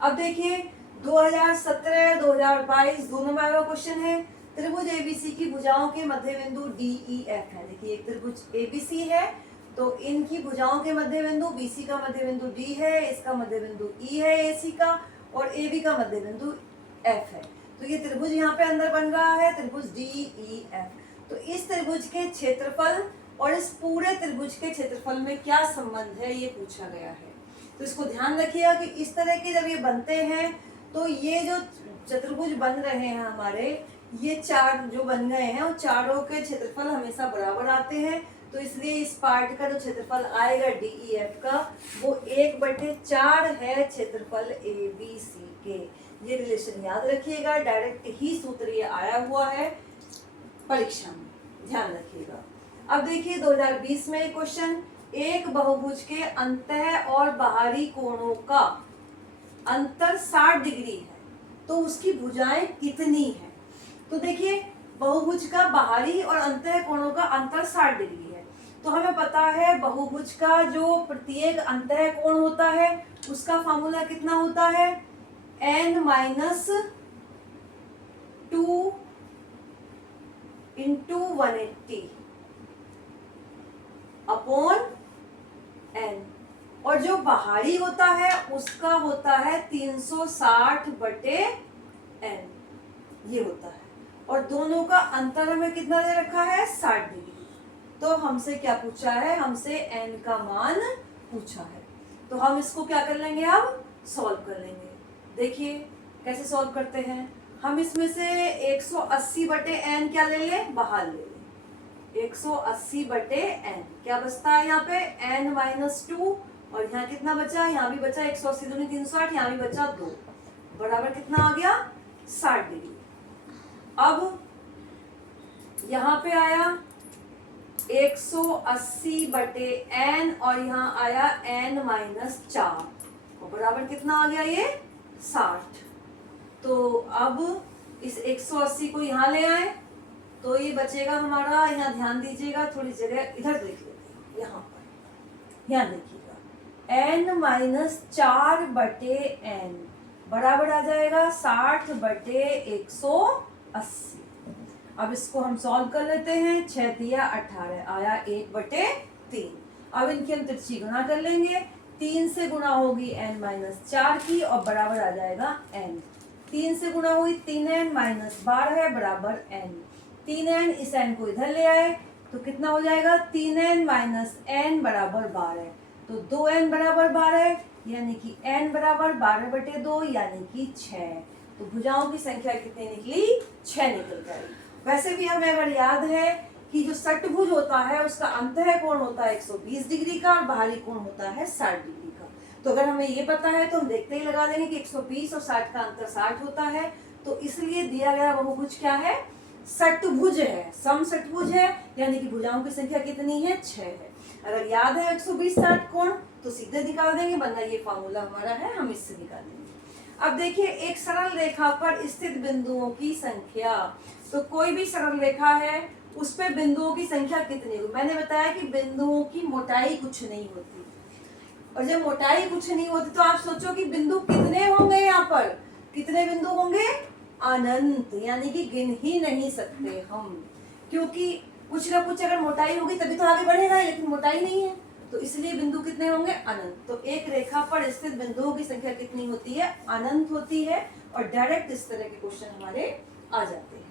अब देखिए 2017 2022 दोनों में आया क्वेश्चन है। त्रिभुज एबीसी की भुजाओं के मध्य बिंदु डी ई एफ है। देखिए एक त्रिभुज एबीसी है, तो इनकी भुजाओं के मध्य बिंदु, बीसी का मध्य बिंदु डी है, इसका मध्य बिंदु ई है एसी का, और एबी का मध्य बिंदु एफ है। तो ये त्रिभुज यहाँ पे अंदर बन रहा है, त्रिभुज डी ई एफ। तो इस त्रिभुज के क्षेत्रफल और इस पूरे त्रिभुज के क्षेत्रफल में क्या संबंध है, ये पूछा गया है। तो इसको ध्यान रखिएगा कि इस तरह के जब ये बनते हैं तो ये जो चतुर्भुज बन रहे हैं हमारे, ये चार जो बन गए हैं, वो चारों के क्षेत्रफल हमेशा बराबर आते हैं। तो इसलिए इस पार्ट का जो क्षेत्रफल आएगा डीईएफ का, वो 1/4 है क्षेत्रफल एबीसी के। ये रिलेशन याद रखिएगा, डायरेक्ट ही सूत्र ये आया हुआ है परीक्षा में, ध्यान रखिएगा। अब देखिए 2020 में क्वेश्चन, एक बहुभुज के अंतः और बाहरी कोणों का अंतर 60 डिग्री है, तो उसकी भुजाएं कितनी है। तो देखिए बहुभुज का बाहरी और अंतः कोणों का अंतर 60 डिग्री है, तो हमें पता है बहुभुज का जो प्रत्येक अंतः कोण होता है उसका फॉर्मूला कितना होता है, n-2 इंटू 180 अपॉन n, और जो बाहरी होता है उसका होता है 360/n, ये होता है। और दोनों का अंतर हमें कितना दे रखा है, 60 डिग्री। तो हमसे क्या पूछा है, हमसे n का मान पूछा है। तो हम इसको क्या कर लेंगे, अब सॉल्व कर लेंगे। देखिए कैसे सॉल्व करते हैं, हम इसमें से 180/n क्या ले लें, बाहर ले लें। 180/n क्या बचता है यहाँ पे, n-2, और यहाँ कितना बचा, यहाँ भी बचा 180 दूनी 360, यहाँ भी बचा 2, बराबर कितना आ गया, 60 डिग्री। अब यहाँ पे आया 180/n और यहाँ आया n-4, और बराबर कितना आ गया, ये 60। तो अब इस 180 को यहाँ ले आए तो ये बचेगा हमारा, यहाँ ध्यान दीजिएगा, थोड़ी जगह इधर देख लेते हैं, यहाँ पर ध्यान देखिएगा, n-4/n बराबर आ जाएगा 60/180। अब इसको हम सॉल्व कर लेते हैं, 6 दिया 18 आया 1/3। अब इनकी हम तिरछी गुणा कर लेंगे, 3 से गुणा होगी n-4 की और बराबर आ जाएगा n। 3 से गुणा हुई 3n-12 बराबर n। 3n, इस n को इधर ले आए तो कितना हो जाएगा, 3n-n बराबर 12। तो 2n बराबर 12, यानी कि n बराबर 12/2 यानी कि 6। तो भुजाओं की संख्या कितनी निकली, 6 निकल गई। वैसे भी हमें अगर याद है कि जो षटभुज होता है उसका अंतः कोण होता है 120 डिग्री का और बाहरी कोण होता है 60 डिग्री का। तो अगर हमें ये पता है तो हम देखते ही लगा देंगे कि 120 और 60 का अंतर 60 होता है। तो इसलिए दिया गया बहुभुज क्या है, षटभुज है, समषटभुज है, यानी कि भुजाओं की संख्या कितनी है, 6 है। अगर याद है 120-60 कोण तो सीधे निकाल देंगे, वरना ये फॉर्मूला हमारा है, हम इससे निकालेंगे। अब देखिए एक सरल रेखा पर स्थित बिंदुओं की संख्या, तो कोई भी सरल रेखा है उस पे बिंदुओं की संख्या कितनी होगी। मैंने बताया कि बिंदुओं की मोटाई कुछ नहीं होती, और जब मोटाई कुछ नहीं होती तो आप सोचो कि बिंदु कितने होंगे, यहाँ पर कितने बिंदु होंगे, अनंत, यानी कि गिन ही नहीं सकते हम, क्योंकि कुछ ना कुछ अगर मोटाई होगी तभी तो आगे बढ़ेगा, लेकिन मोटाई नहीं है तो इसलिए बिंदु कितने होंगे, अनंत। तो एक रेखा पर स्थित बिंदुओं की संख्या कितनी होती है, अनंत होती है। और डायरेक्ट इस तरह के क्वेश्चन हमारे आ जाते हैं।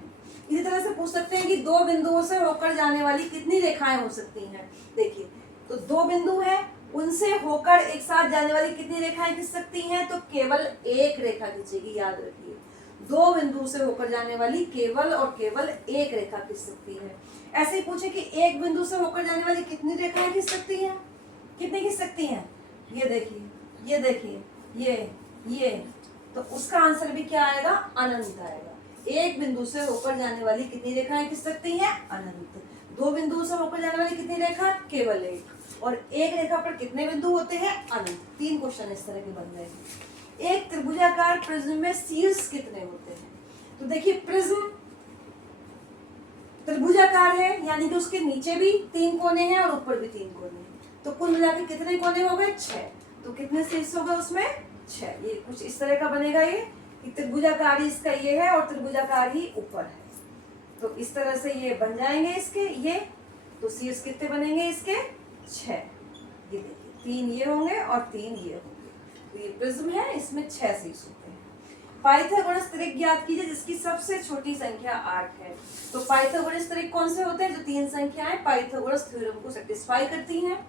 इसी तरह से पूछ सकते हैं कि दो बिंदुओं से होकर जाने वाली कितनी रेखाएं हो सकती हैं। देखिए तो दो बिंदु हैं, उनसे होकर एक साथ जाने वाली कितनी रेखाएं खींच सकती हैं, तो केवल एक रेखा खींचेगी, याद रखिए। दो बिंदु से होकर जाने वाली केवल और केवल एक रेखा खींच सकती है। ऐसे ही पूछे कि एक बिंदु से होकर जाने वाली कितनी रेखाएं खींच सकती हैं, कितनी खींच सकती हैं, ये देखिए, ये देखिए, ये, तो उसका आंसर भी क्या आएगा, अनंत आएगा। एक बिंदु से होकर जाने वाली कितनी रेखाएं खींच सकती हैं, अनंत। दो बिंदु से होकर जाने वाली कितनी रेखा, केवल एक। और एक रेखा पर कितने बिंदु होते हैं, अनंत। 3 क्वेश्चन इस तरह के बन रहे हैं। एक त्रिभुजाकार प्रिज्म में शीर्ष कितने होते हैं। तो देखिए प्रिज्म त्रिभुजाकार है, यानी कि उसके नीचे भी 3 कोने हैं और ऊपर भी 3 कोने हैं। तो कुल मिला के कितने कोने हो गए? 6। तो कितने शीर्ष हो गए उसमें? 6। ये कुछ इस तरह का बनेगा ये कि त्रिभुजाकारी इसका ये है और त्रिभुजाकारी ऊपर है। तो इस तरह से ये बन जाएंगे इसके ये। तो शीर्ष कितने बनेंगे इसके? 6। ये देखिए 3 ये होंगे और 3 ये होंगे। तो ये प्रिज्म है, इसमें 6 शीर्ष होते हैं। पाइथागोरस त्रिक ज्ञात कीजिए जिसकी सबसे छोटी संख्या 8 है। तो पाइथागोरस त्रिक कौन से होते हैं? जो 3 संख्याएं पाइथागोरस थ्योरम को सेटिस्फाई करती हैं।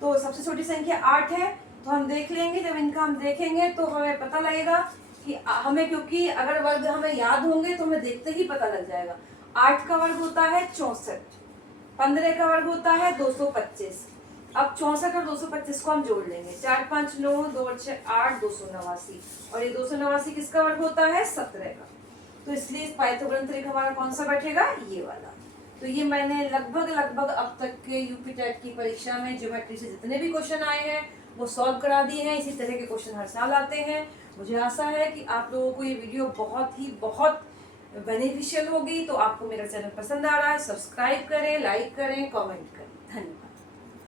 तो सबसे छोटी संख्या 8 है। तो हम देख लेंगे, जब इनका हम देखेंगे तो हमें पता लगेगा कि हमें, क्योंकि अगर वर्ग हमें याद होंगे तो हमें देखते ही पता लग जाएगा। 8 का वर्ग होता है 64, 15 का वर्ग होता है 225। अब 64 और 225 को हम जोड़ लेंगे। 4 5 9 2 6 8 289। और ये 289 किसका वर्ग होता है? 17 का। तो इसलिए इस पाइथागोरस त्रिक हमारा कौन सा बैठेगा? ये वाला। तो ये मैंने लगभग अब तक के यूपी टेट की परीक्षा में ज्योमेट्री से जितने भी क्वेश्चन आए हैं वो सॉल्व करा दिए हैं। इसी तरह के क्वेश्चन हर साल आते हैं। मुझे आशा है कि आप लोगों को ये वीडियो बहुत बेनिफिशियल होगी। तो आपको मेरा चैनल पसंद आ रहा है, सब्सक्राइब करें, लाइक करें, कमेंट करें। धन्यवाद।